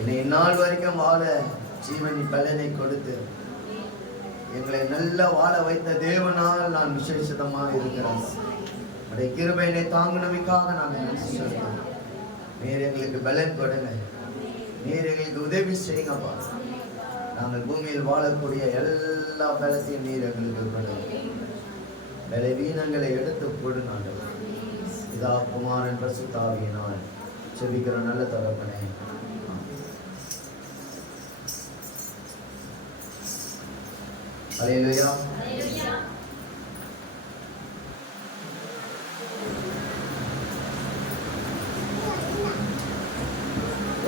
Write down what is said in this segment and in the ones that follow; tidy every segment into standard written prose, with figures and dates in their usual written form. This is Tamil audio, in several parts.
என்னை நாள் வரைக்கும் வாழ ஜீவனின் பலனை கொடுத்து எங்களை நல்ல வாழ வைத்த தேவனால் நான் விசேஷமாக இருக்கிறேன். உடைய கிருபையினை தாங்குனமைக்காக நாங்கள் நன்றி சொல்றோம். நீர் எங்களுக்கு பலன் கொடுங்க, நீர் எங்களுக்கு உதவி செய்யுங்கப்பா. நாங்கள் பூமியில் வாழக்கூடிய எல்லா பலத்தையும் நீர் எங்களுக்கு கொடுங்க. பலவீனங்களை எடுத்து போடுங்க ஆண்டவரே. இதா குமாரன் பரிசுத்த ஆவியினால் செபிக்கிற நல்ல தகப்பனே. அல்லேலூயா.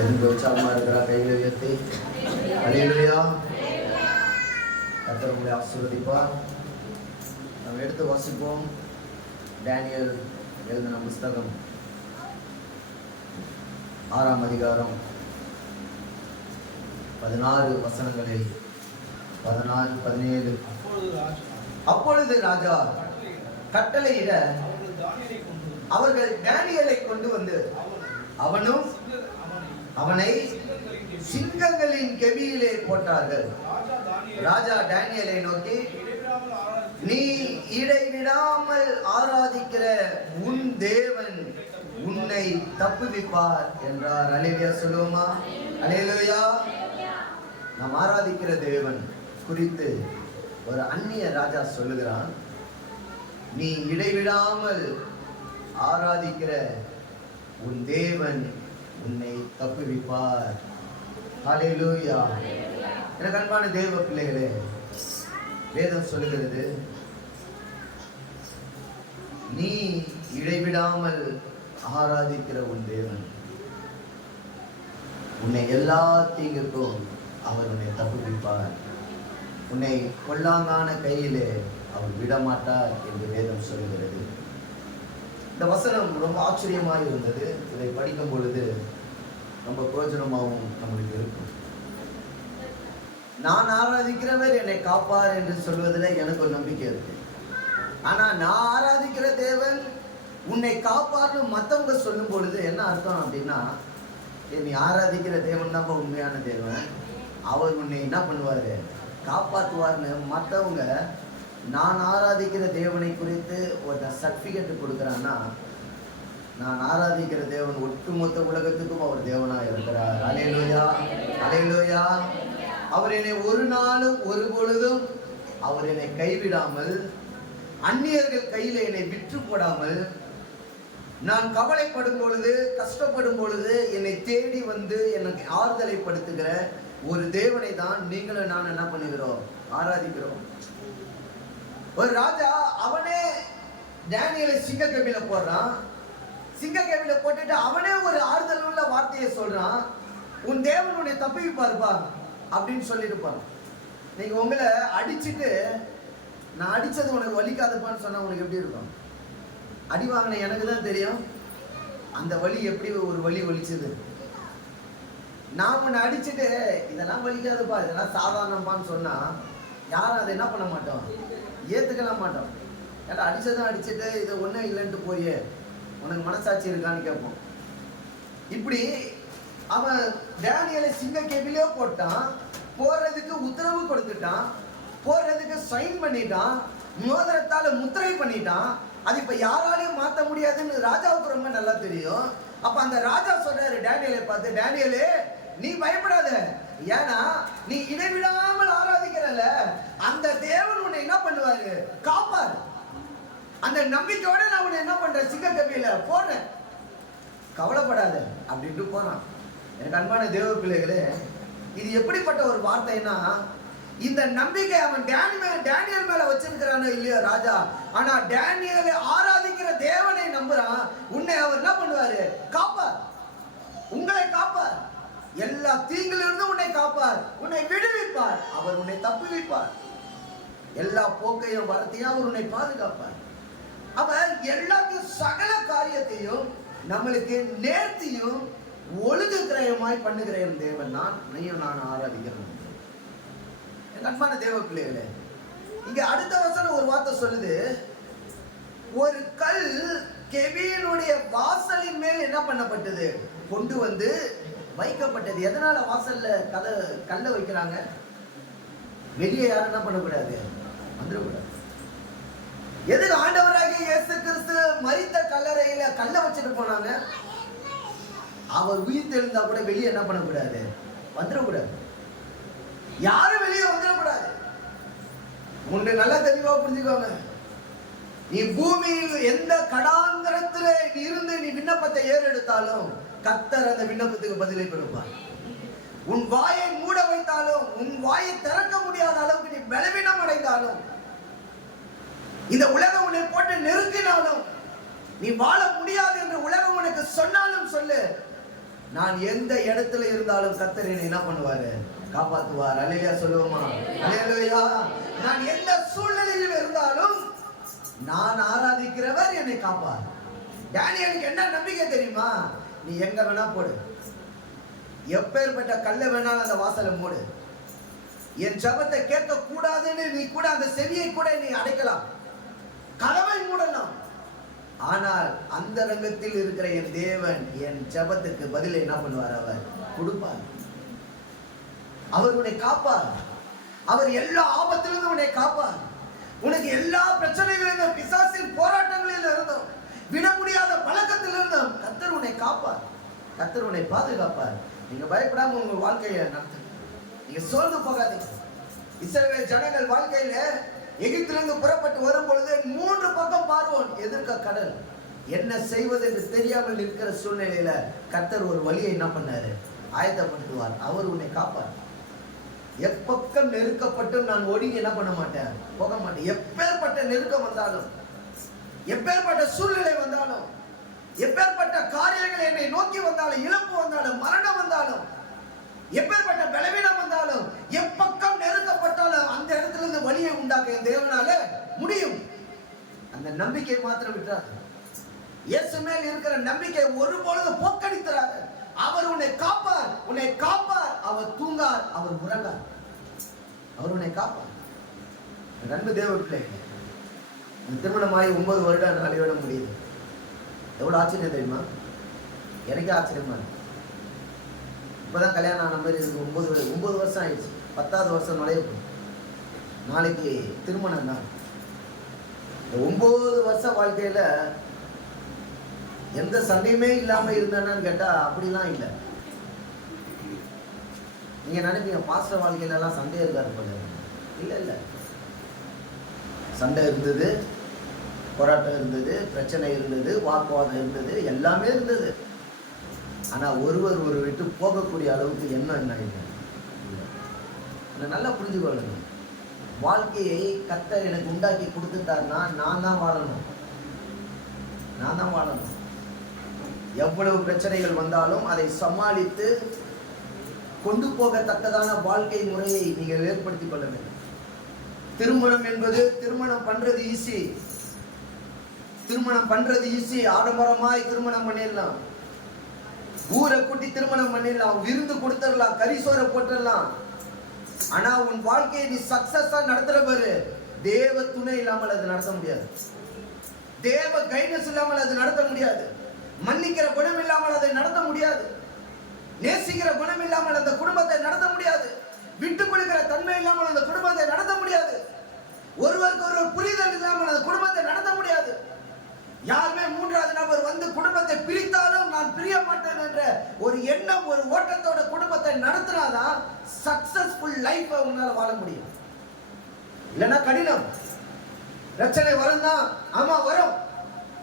எந்த உற்சாகமா இருக்கிறா கையில் உயர்த்தி அல்லேலூயா. கர்த்தர் உங்களை ஆசீர்வதிப்பார். நாம் எடுத்து வாசிப்போம். டேனியல் எழுதின புஸ்தகம் 6ஆம் அதிகாரம் 16 வசனங்களில் 16, 17. அப்பொழுது ராஜா கட்டளையிட அவர்கள் டேனியலை கொண்டு வந்து அவனும் அவனை சிங்கங்களின் கெபியிலே போட்டார்கள். ராஜா டேனியலை நோக்கி, நீ இடைவிடாமல் ஆராதிக்கிற உன் தேவன் உன்னை தப்புவிப்பார் என்றார். அல்லேலூயா சொல்லுவோமா? அல்லேலூயா. நாம் ஆராதிக்கிற தேவன் குறித்து ஒரு அந்நிய ராஜா சொல்லுகிறான், நீ இடைவிடாமல் ஆராதிக்கிற உன் தேவன் உன்னை தப்புவிப்பார். அல்லேலூயா. எனக்கு அன்பான தேவ பிள்ளைகளே, வேதம் சொல்லுகிறது, நீ இடைவிடாமல் ஆராதிக்கிற உன் தேவன் உன்னை எல்லா தீங்குக்கும் அவர் உன்னை தப்புவிப்பார். உன்னை கொல்லாங்கான கையிலே அவர் விடமாட்டார் என்று வேதம் சொல்லுகிறது. இந்த வசனம் ரொம்ப ஆச்சரியமாக இருந்தது. இதை படிக்கும் பொழுது ரொம்ப பிரயோஜனமாகவும் நம்மளுக்கு இருக்கும். நான் ஆராதிக்கிறவர் என்னை காப்பார் என்று சொல்வதில் எனக்கு ஒரு நம்பிக்கை இருக்கு. ஆனா நான் ஆராதிக்கிற தேவன் உன்னை காப்பார்னு மற்றவங்க சொல்லும் பொழுது என்ன அர்த்தம் அப்படின்னா, நீ ஆராதிக்கிற தேவன் தான் உண்மையான தேவன், அவர் உன்னை என்ன பண்ணுவாரு, காப்பாற்றுவார்னு மற்றவங்க நான் ஆராதிக்கிற தேவனை குறித்து ஒரு சர்டிஃபிகேட் கொடுக்குறான்னா, நான் ஆராதிக்கிற தேவன் ஒட்டுமொத்த உலகத்துக்கும் அவர் தேவனாக இருக்கிறார். அல்லேலூயா. அல்லேலூயா. அவர் என்னை ஒரு நாளும் ஒரு பொழுதும் அவர் என்னை கைவிடாமல், அந்நியர்கள் கையில் என்னை விற்று போடாமல், நான் கவலைப்படும் பொழுது கஷ்டப்படும் பொழுது என்னை தேடி வந்து எனக்கு ஆறுதலை படுத்துகிற ஒரு தேவனை தான் நீங்களும் நான் என்ன பண்ணுகிறோம், ஆராதிக்கிறோம். ஒரு ராஜா அவனே டேனியலை சிங்க கபில போடுறான். சிங்க கபில போட்டுட்டு அவனே ஒரு ஆறுதல் உள்ள வார்த்தையை சொல்றான், உன் தேவன் உன்னை தப்புவிப்பார்ப்பா அப்படின்னு சொல்லிட்டு போறான். நீங்க உங்களை அடிச்சுட்டு நான் அடிச்சது உனக்கு வலிக்காதப்பான்னு சொன்னா உனக்கு எப்படி இருக்கும்? அடி வாங்கின எனக்கு தான் தெரியும் அந்த வலி எப்படி ஒரு வலி வலிச்சது. நான் உன்னை அடிச்சுட்டு இதெல்லாம் வலிக்காதுப்பா, இதெல்லாம் சாதாரணப்பான்னு சொன்னா யாரும் அதை என்ன பண்ண மாட்டோம், ஏத்துக்கலாம் மாட்டோம். ஏன்னா அடிச்சதும் அடிச்சுட்டு இது ஒன்றும் இல்லைன்ட்டு போய் உனக்கு மனசாட்சி இருக்கான்னு கேட்போம். இப்படி அவன் டேனியலை சிங்க கேபிலே போட்டான், போறதுக்கு உத்தரவு கொடுத்துட்டான், போறதுக்கு சைன் பண்ணிட்டான், மோதிரத்தால முத்திரை பண்ணிட்டான். அது இப்ப யாராலையும் மாற்ற முடியாதுன்னு ராஜாவுக்கு ரொம்ப நல்லா தெரியும். அப்ப அந்த ராஜா சொல்றாரு டேனியலை பார்த்து, டேனியலே நீ பயப்படாத, ஏன்னா நீ இடைவிடாமல் ஆராதிக்கிறல அந்த தேவன் உன்னை என்ன பண்ணுவாரு, காப்பாரு. அந்த நம்பிக்கையோட நான் உன்னை என்ன பண்றேன், சிங்க கபியில போறேன், கவலைப்படாத அப்படின்ட்டு போறான். எனக்கு அன்பான தேவ பிள்ளைகளே, இது எப்படிப்பட்ட ஒரு வார்த்தைன்னா, இந்த நம்பிக்கை அவன் டேனியல் மேல வச்சிருக்கிறானோ இல்லையோ ராஜா, ஆனா டேனியலை ஆராதிக்கிற தேவனை நம்புறான். உன்னை அவர் என்ன பண்ணுவாரு, காப்பார், உங்களை காப்பார், எல்லா தீங்கிலிருந்தும் உன்னை காப்பார், உன்னை விடுவிப்பார், அவர் உன்னை தப்புவிப்பார், எல்லா போக்கையும் வரத்தையும் அவர் உன்னை பாதுகாப்பார். அவர் எல்லாத்தையும் சகல காரியத்தையும் நம்மளுக்கு நேர்த்தியும் ஒழுங்கு கிரயமாய் பண்ணுகிற தேவன் தான் நீயும் நான் ஆராதிக்கிறோம். அன்பான தேவ பிள்ளைகளே, இங்க அடுத்த வசனம் ஒரு வார்த்தை சொல்லுது, ஒரு கல் கெபியினுடைய வாசலின் மேல் என்ன பண்ணப்பட்டது, கொண்டு வந்து வைக்கப்பட்டது. எதனால வாசல்ல கல்ல வைக்கிறாங்க? வெளியே யாரும் என்ன பண்ணக்கூடாது, வந்துடக்கூடாது. எதுக்கு ஆண்டவராகிய இயேசு கிறிஸ்து மரித்த கல்லறையில கல்ல வச்சுட்டு போனாங்க? அவர் உயிர் தெழுந்தா கூட வெளியே என்ன பண்ணக்கூடாது, வந்துடக்கூடாது. யாரும் வெளியே வந்துடக்கூடாது. ஒன்று நல்லா தெளிவா புரிஞ்சுக்கோங்க. நீ பூமியில் எந்த கடாந்திரத்திலே இருந்து நீ விண்ணப்பத்தை ஏறெடுத்தாலும் கர்த்தர் அந்த விண்ணப்பத்துக்கு பதிலை கொடுப்பார். உன் வாயை மூட வைத்தாலும், உன் வாயை திறக்க முடியாத அளவுக்கு நீ பலவீனம் அடைந்தாலும், இந்த உலகம் உன்னை போட்டு நெருங்கினாலும், நீ வாழ முடியாது என்று உலகம் உனக்கு சொன்னாலும் சொல்லு, நான் எந்த இடத்துல இருந்தாலும் கர்த்தர் என்னை என்ன பண்ணுவாரு, காப்பாற்றுவார். அல்லேலூயா சொல்லுவோமா? அல்லேலூயா. நான் எந்த சூழ்நிலையில் இருந்தாலும் நான் ஆராதிக்கிறவர் என்னை காப்பார். டேனியலுக்கு என்ன நம்பிக்கை தெரியுமா? நீ எங்க வேணா போடு, எப்பேற்பட்ட கல்ல வேணாலும் அந்த வாசலை மூடு, என் ஜபத்தை கேட்க கூடாதுன்னு நீ கூட அந்த செவியை கூட நீ அடைக்கலாம், கதவை மூடலாம். ஆனால் அந்த ரங்கத்தில் இருக்கிற என் தேவன் என் ஜபத்துக்கு பதிலை என்ன பண்ணுவார், அவர் கொடுப்பார். அவர் உன்னை காப்பார். அவர் எல்லா ஆபத்திலிருந்து உன்னை காப்பார். உனக்கு எல்லா பிரச்சனைகளிலும், பிசாசின் போராட்டங்களில் இருந்தும், விட முடியாத பழக்கத்தில் இருந்தும் கர்த்தர் உன்னை காப்பார். கர்த்தர் உன்னை பாதுகாப்பார். நீங்க பயப்படாம உங்க வாழ்க்கையை நடத்துங்க. நீங்க சோர்ந்து போகாதீங்க. இஸ்ரவேல் ஜனங்கள் வாழ்க்கையில எகிப்திலிருந்து புறப்பட்டு வரும் பொழுது 3 பக்கம் பார்வோன், எதிர்க்க கடல். என்ன செய்வது என்று தெரியாமல் இருக்கிற சூழ்நிலையில கர்த்தர் ஒரு வழியை என்ன பண்ணாரு, ஆயத்தப்படுத்துவார். அவர் உன்னை காப்பார். எப்பக்கம் நெருக்கப்பட்டு நான் ஒடுங்கி என்ன பண்ண மாட்டேன், போக மாட்டேன். எப்பேற்பட்ட நெருக்கம் வந்தாலும், எப்பேற்பட்ட சூழ்நிலை வந்தாலும், எப்பேற்பட்ட காரியங்கள் என்னை நோக்கி வந்தாலும், இழப்பு வந்தாலும், மரணம் வந்தாலும், எப்பேற்பட்ட பலவீனம் வந்தாலும், எப்பக்கம் நெருக்கப்பட்டாலும் அந்த இடத்துல இருந்து வழியை உண்டாக்க என் தேவனால முடியும். அந்த நம்பிக்கை மாத்திரம் விட்டாது. இயேசு மேல் இருக்கிற நம்பிக்கை ஒருபொழுது போக்கடித்தார். அவர் உன்னை காப்பார், உன்னை காப்பார். அவர் தூங்கார், அவர் உறங்கார். அவர் உன்னை காப்பார். அன்பு தேவ பிள்ளைகளே, திருமணமாகி 9 வருடம் நாளையோட முடியுது. எவ்வளவு ஆச்சரியம் தெரியுமா? எனக்கே ஆச்சரியமா இருக்கு. இப்பதான் கல்யாணம் ஆன மாதிரி இருக்கு. 9 வருஷம் ஆயிடுச்சு. 10வது வருஷம் நுழைய போகுது. நாளைக்கு திருமணம் தான். இந்த 9 வருஷ வாழ்க்கையில எந்த சண்டையுமே இல்லாம இருந்தானு கேட்டா அப்படிலாம் இல்லை. நீங்க நினைப்பீங்க பாஸ்டர் வாழ்க்கையில எல்லாம் சண்டை இருக்காரு போல. இல்ல இல்ல, சண்டை இருந்தது, போராட்டம் இருந்தது, பிரச்சனை இருந்தது, வாக்குவாதம் இருந்தது, எல்லாமே இருந்தது. ஆனா ஒருவர் ஒரு விட்டு போகக்கூடிய அளவுக்கு என்ன இல்லை. நல்லா புரிஞ்சுக்கொள்ளுங்க. வாழ்க்கையை கர்த்தர் எனக்கு உண்டாக்கி கொடுத்துட்டாருன்னா நான் தான் வாழணும். நான் தான் வாழணும். எவ்வளவு பிரச்சனைகள் வந்தாலும் அதை சமாளித்து கொண்டு போகத்தக்கதான வாழ்க்கை முறையை நீங்கள் ஏற்படுத்திக் கொள்ள வேண்டும். திருமணம் என்பது, திருமணம் பண்றது ஈஸி. திருமணம் பண்றது ஈஸி. ஆடம்பரமாய் திருமணம் பண்ணிடலாம், ஊரை கூட்டி திருமணம் பண்ணிடலாம், விருந்து கொடுத்துடலாம், கரிசோரை போட்டுடலாம். ஆனா உன் வாழ்க்கையை நீ சக்சஸா நடத்துற பாரு, தேவ துணை இல்லாமல் அது நடத்த முடியாது. தேவ கைடன்ஸ் இல்லாமல் அது நடத்த முடியாது. மன்னிக்கிற குணம் இல்லாமல் அதை நடத்த முடியாது. நேசிக்கிற குணம் இல்லாமல் அந்த குடும்பத்தை நடத்த முடியாது. விட்டு கொடுக்கிற தன்மை இல்லாமல் அந்த குடும்பத்தை நடத்த முடியாது. ஒருவருக்கு ஒருவர் புரிதல் இல்லாமல் அந்த குடும்பத்தை நடத்த முடியாது. யாருமே 3வது நபர் வந்து குடும்பத்தை பிரித்தாலும் நான் பிரிய மாட்டேன் என்ற ஒரு எண்ணம், ஒரு ஓட்டத்தோட குடும்பத்தை நடத்தினாதான் சக்சஸ்ஃபுல் லைஃப் உங்களால வாழ முடியும். இல்லைன்னா கடினம். பிரச்சனை வரும் தான், ஆமா வரும்,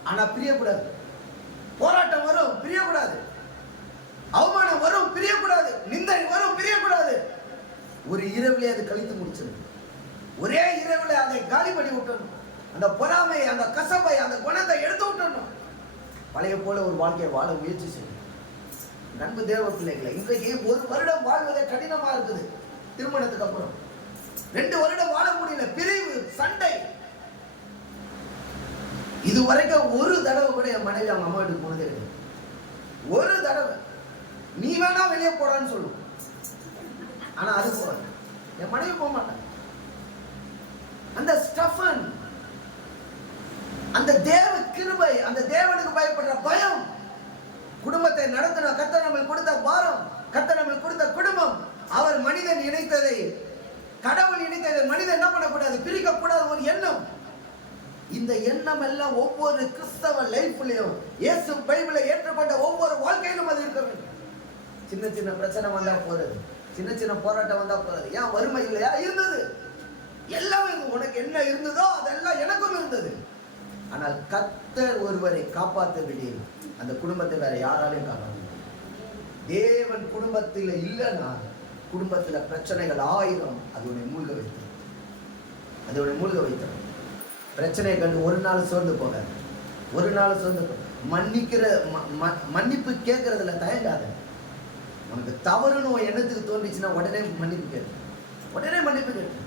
ஆனா பிரியக்கூடாது. போராட்டம் வரும், பிரியக்கூடாது. அவமானம் வரும், பிரியக்கூடாது. நிந்தை வரும், பிரியக்கூடாது. ஒரு இரவிலே அது கழித்து முடிச்சிடும். ஒரே இரவிலே அதை காலி பண்ணி விட்டணும். அந்த பொறாமை, அந்த கசப்பை, அந்த குணத்தை எடுத்து விட்டணும். பழைய போல ஒரு வாழ்க்கையை வாழ முயற்சி செய்யும். நண்பு தேவ பிள்ளைகளை, இன்றைக்கு 1 வருடம் வாழ்வதே கடினமா இருக்குது. திருமணத்துக்கு அப்புறம் 2 வருடம் வாழ முடியல. பிரிவு, சண்டை. இதுவரைக்கும் ஒரு தடவை கூட என் மனைவி அவங்க அம்மா வீட்டுக்கு போனதே கிடையாது. ஒரு தடவை. நீ வேணா வெளியே போடான்னு சொல்லுவோம், ஆனா அது போவாங்க. என் மனைவி போக மாட்டாங்க. அந்த ஸ்டஃபன், அந்த தேவ கிருபை, அந்த தேவனுக்கு பயப்படுற பயம், குடும்பத்தை நடத்தின கர்த்தர் நமக்கு கொடுத்த பாரம், இந்த எண்ணம் எல்லாம் ஒவ்வொரு கிறிஸ்தவ லைஃப்லயும் இயேசு பைபிளை ஏற்றுக்கொண்ட ஒவ்வொரு வாழ்க்கையிலும் அது இருக்க வேண்டும். சின்ன சின்ன பிரச்சனை வந்தா போறது, சின்ன சின்ன போராட்டம் வந்தா போறது. ஏன் வறுமை இல்லையா? இருந்தது. எல்லாமே உனக்கு என்ன இருந்ததோ அதெல்லாம் எனக்கும் இருந்தது. ஆனால் கர்த்தர் ஒருவரை காப்பாற்றவில்லை, அந்த குடும்பத்தை வேற யாராலையும் காப்பாற்ற முடியாது. தேவன் குடும்பத்தில் இல்லைன்னா குடும்பத்துல பிரச்சனைகள் 1000 அது உன்னை மூழ்க வைத்தது. அது உன்னை மூழ்க வைத்தது. பிரச்சனையை கண்டு ஒரு நாள் சோர்ந்து போகாது, ஒரு நாள் சோர்ந்து மன்னிக்கிற மன்னிப்பு கேட்கறதுல தயங்காத. உனக்கு தவறுன்னு எண்ணத்துக்கு தோன்றிச்சுன்னா உடனே மன்னிப்பு கேட்டு, உடனே மன்னிப்பு கேட்டு.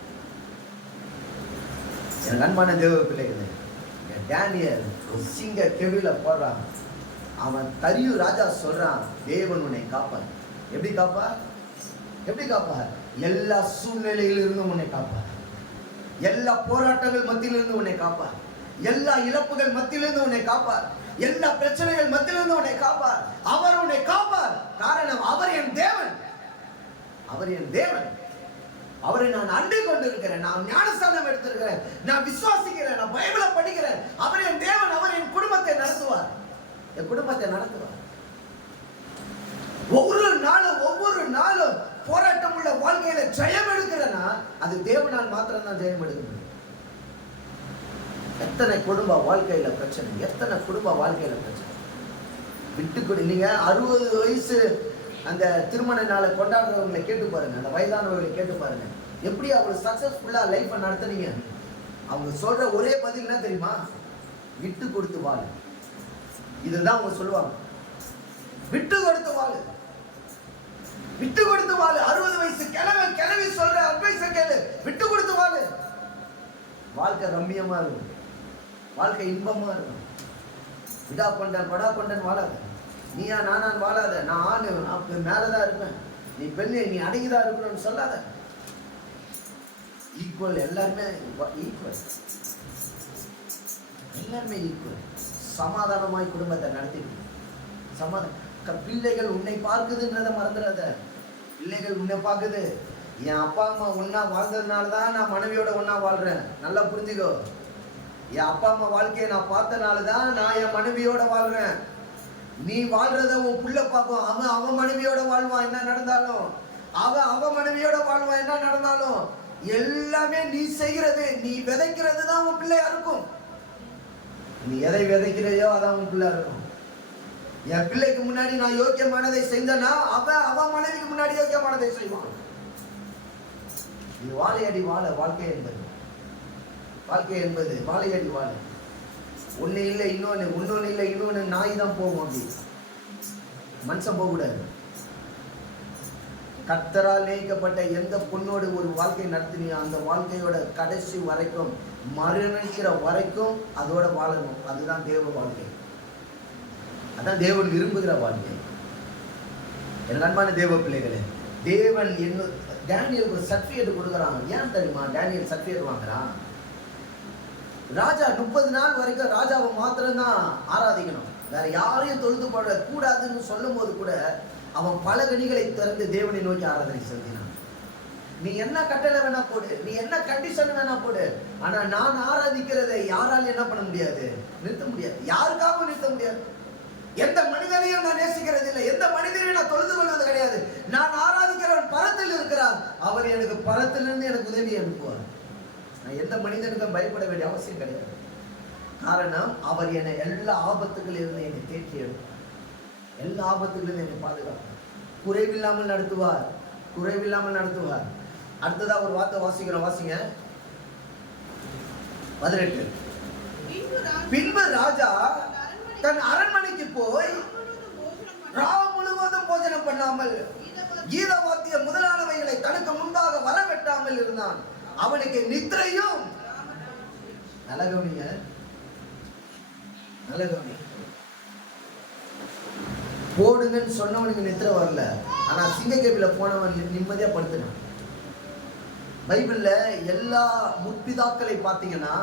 எனக்கு அன்பான தேவ பிள்ளைகளே, டேனியல் ஒரு சிங்க கெவில போடுறான். அவன் தரியு ராஜா சொல்றான், தேவன் உன்னை காப்பார். எப்படி காப்பார்? எப்படி காப்பார்? எல்லா சூழ்நிலையிலிருந்தும் உன்னை காப்பார். எல்லா போராட்டங்கள் மத்தியிலிருந்து உன்னை காப்பார். எல்லா இழப்புகள் மத்தியிலிருந்து உன்னை காப்பார். எல்லா பிரச்சனைகள் மத்தியிலிருந்து உன்னை காப்பார். அவர் உன்னை காப்பார். காரணம், அவர் என் தேவன். அவர் என் தேவன். அவரை நான் அண்டிக் கொண்டிருக்கிறேன், நான் ஞானஸ்தானம் எடுத்திருக்கிறேன், நான் விசுவாசிக்கிறேன், நான் பைபிளை படிக்கிறேன். அவர் என் தேவன். அவர் என் குடும்பத்தை நடத்துவார். என் குடும்பத்தை நடத்துவார். ஒவ்வொரு நாளும் போராட்டம் உள்ள வாழ்க்கையில ஜெயம் எடுக்கிறேன்னா அது தேவனால் மாத்திரம் தான் ஜெயம் எடுக்க முடியும். எத்தனை குடும்ப வாழ்க்கையில பிரச்சனை, எத்தனை குடும்ப வாழ்க்கையில பிரச்சனை. விட்டுக்கொடு. நீங்க 60 வயசு அந்த திருமண நாளை கொண்டாடுறவங்களை கேட்டு பாருங்க, அந்த வயதானவர்களை கேட்டு பாருங்க, எப்படி அவங்க சக்சஸ்ஃபுல்லா லைஃபை நடத்துனீங்க. அவங்க சொல்ற ஒரே பதில் என்ன தெரியுமா? விட்டு கொடுத்து வாழு. இதுதான் அவங்க சொல்லுவாங்க. விட்டு கொடுத்து வாழு, விட்டு கொடுத்து வாழு. 60 வயசு கிளவி சொல்ற அட்வைஸ கேளு, விட்டு கொடுத்து வாழு. வாழ்க்கை ரம்மியமா இருக்கும், வாழ்க்கை இன்பமா இருக்கும். விடா கொண்டன் படா கொண்டன் வாழாத. நீயா நானான் வாழாத. நான் ஆணு, நான் மேலதான் இருப்பேன், நீ பெண்ணு, நீ அடங்கிதான் இருக்கணும்னு சொல்லாத. ஈக்குவல், எல்லாருமே ஈக்குவல், எல்லாருமே ஈக்குவல். சமாதானமாய் குடும்பத்தை நடத்திட்டு சமாதானம். பிள்ளைகள் உன்னை பார்க்குதுன்றதை மறந்துடாத. பிள்ளைகள் உன்னை பார்க்குது. என் அப்பா அம்மா ஒன்னா வாழ்ந்ததுனால தான் நான் மனைவியோட ஒன்னா வாழ்றேன். நல்லா புரிஞ்சுக்கோ. என் அப்பா அம்மா வாழ்க்கையை நான் பார்த்தனால தான் நான் என் மனைவியோட வாழ்றேன். நீ வாழ்றத உன் புள்ள பார்ப்போம். அவன் மனைவியோட வாழ்வான் என்ன நடந்தாலும், அவன் மனைவியோட வாழ்வான் என்ன நடந்தாலும். எல்லாமே நீ செய்கிறது, நீ விதைக்கிறது தான் உன் பிள்ளையா இருக்கும். நீ எதை விதைக்கிறையோ அதான் உன் பிள்ளை இருக்கும். என் பிள்ளைக்கு முன்னாடி நான் யோக்கியமானதை செஞ்சேன்னா அவன் மனைவிக்கு முன்னாடி யோக்கியமானதை செய்வான். இது வாழையடி வாழ. வாழ்க்கை என்பது வாழையடி வாழ. ஒண்ணு இல்லை இன்னொன்னு நாய் தான் போகும். அப்படி மனுஷன் போக கூடாது. கர்த்தரால் நியமிக்கப்பட்ட எந்த பொண்ணோடு ஒரு வாழ்க்கை நடத்தினியோ அந்த வாழ்க்கையோட கடைசி வரைக்கும், மரணிக்கிற வரைக்கும் அதோட வாழணும். அதுதான் தேவ வாழ்க்கை, அதான் தேவன் விரும்புகிற வாழ்க்கை. என் அன்பான தேவ பிள்ளைகளே, தேவன் டேனியலுக்கு ஒரு சர்டிஃபிகேட் கொடுக்குறான். ஏன் தெரியுமா டேனியல் சர்டிஃபிகேட் வாங்குறான்? ராஜா 30 நாள் வரைக்கும் ராஜாவை மாத்திரம் தான் ஆராதிக்கணும், வேற யாரையும் தொழுது போட கூடாதுன்னு சொல்லும் போது கூட அவன் பல கனிகளை திறந்து தேவனை நோக்கி ஆராதனை செலுத்தினான். நீ என்ன கட்டளை வேணா போடு, நீ என்ன கண்டிஷன் வேணா போடு, ஆனா நான் ஆராதிக்கிறதை யாராலும் என்ன பண்ண முடியாது, நிறுத்த முடியாது. யாருக்காகவும் நிறுத்த முடியாது. எந்த மனிதனையும் நான் நேசிக்கிறது இல்லை, எந்த மனிதனையும் நான் தொழுது கொள்வது கிடையாது. நான் ஆராதிக்கிறவன் பரத்தில் இருக்கிறார், அவர் எனக்கு பரத்திலிருந்து எனக்கு உதவி அனுப்புவார். நான் எந்த மனிதனுக்கும் பயப்பட வேண்டிய அவசியம் கிடையாது. காரணம், அவர் என்னை எல்லா ஆபத்துகளிலிருந்து என்னை தேற்றி எடுப்பார், எல்லா ஆபத்துகளிலிருந்து என்னை பாதுகாப்பார், குறைவில்லாமல் நடத்துவார், குறைவில்லாமல் நடத்துவார். அடுத்ததா ஒரு வார்த்தை வாசிக்கிறோம், வாசிங்க 18. பின்பு ராஜா தன் அரண்மனைக்கு போய் ராவு முழுவதும் போஜனம் பண்ணாமல் கீத வாத்திய முதலானவைகளை தனக்கு முன்பாக வரவெட்டாமல் இருந்தான். அவனுக்கு நித்திரையும், நல்லகவனிங்க, நல்லகவனி, போடுங்கன்னு சொன்னவனுக்கு நித்திரை வரல, ஆனா சிங்கக்கேபில போனவன் நிம்மதியா படுத்துனான். பைபிள்ல எல்லா முற்பிதாக்களை பார்த்தீங்கன்னா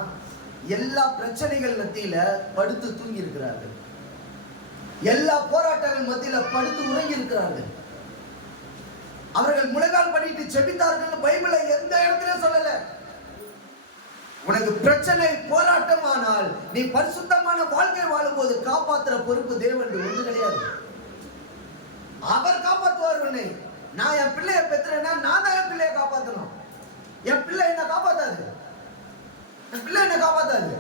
எல்லா பிரச்சனைகள் மத்தியில படுத்து தூங்கி இருக்கிறார்கள், எல்லா போராட்டங்கள் மத்தியில படுத்து உறங்கி இருக்கிறார்கள். அவர்கள் முழங்கால் பண்ணிட்டு செபித்தார்கள். பைபிளை எந்த இடத்துல சொல்லல. உனக்கு பிரச்சனை போராட்டமானால் நீ பரிசுத்தமான வாழ்க்கை வாழும்போது காப்பாற்றுற பொறுப்பு தேவன் ஒன்று கிடையாது. அவர் காப்பாற்றுவார் உன்னை. நான் என் பிள்ளைய பெற்றுறேன்னா நான் தான் என் பிள்ளைய காப்பாற்றணும். என் பிள்ளை என்ன காப்பாத்தாது. என் பிள்ளை என்ன காப்பாத்தாது.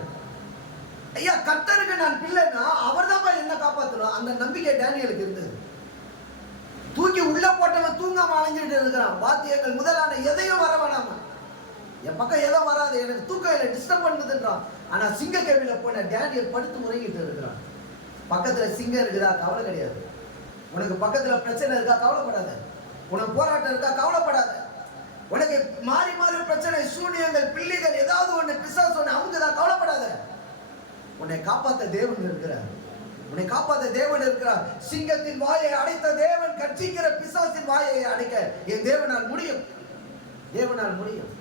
ஐயா, கர்த்தருக்கு நான் பிள்ளைன்னா அவர் தான் என்ன காப்பாற்றணும். அந்த நம்பிக்கை டேனியலுக்கு இருந்தது. தூக்கி உள்ள போட்டவன் தூங்காம அலைஞ்சிட்டு இருக்கிறான். வாத்தியங்கள் முதலான எதையும் வர வேணாம, என் பக்கம் எதோ வராது, எனக்கு தூக்கம் இல்லை, டிஸ்டர்ப் பண்ணுதுன்றான். ஆனா சிங்க கேபில போன டேனியல் படுத்து முறைகிட்டு இருக்கிறான். பக்கத்துல சிங்கம் இருக்குதா, கவலை கிடையாது. உனக்கு பக்கத்துல பிரச்சனை இருக்கா, கவலைப்படாத. உனக்கு போராட்டம் இருக்கா, கவலைப்படாத. உனக்கு மாறி மாறி பிரச்சனை, சூனியங்கள், பிள்ளைகள், ஏதாவது ஒண்ணு பிசாசு ஒண்ணு அவங்கதான், கவலைப்படாத. உன்னை காப்பாத்த தேவன் இருக்கிறார். உன்னை காப்பாத்த தேவன் இருக்கிறார். சிங்கத்தின் வாயை அடைத்த தேவன் கட்சிக்கிற பிசாசின் வாயை அடைக்க என் தேவனால் முடியும். தேவனால் முடியும்.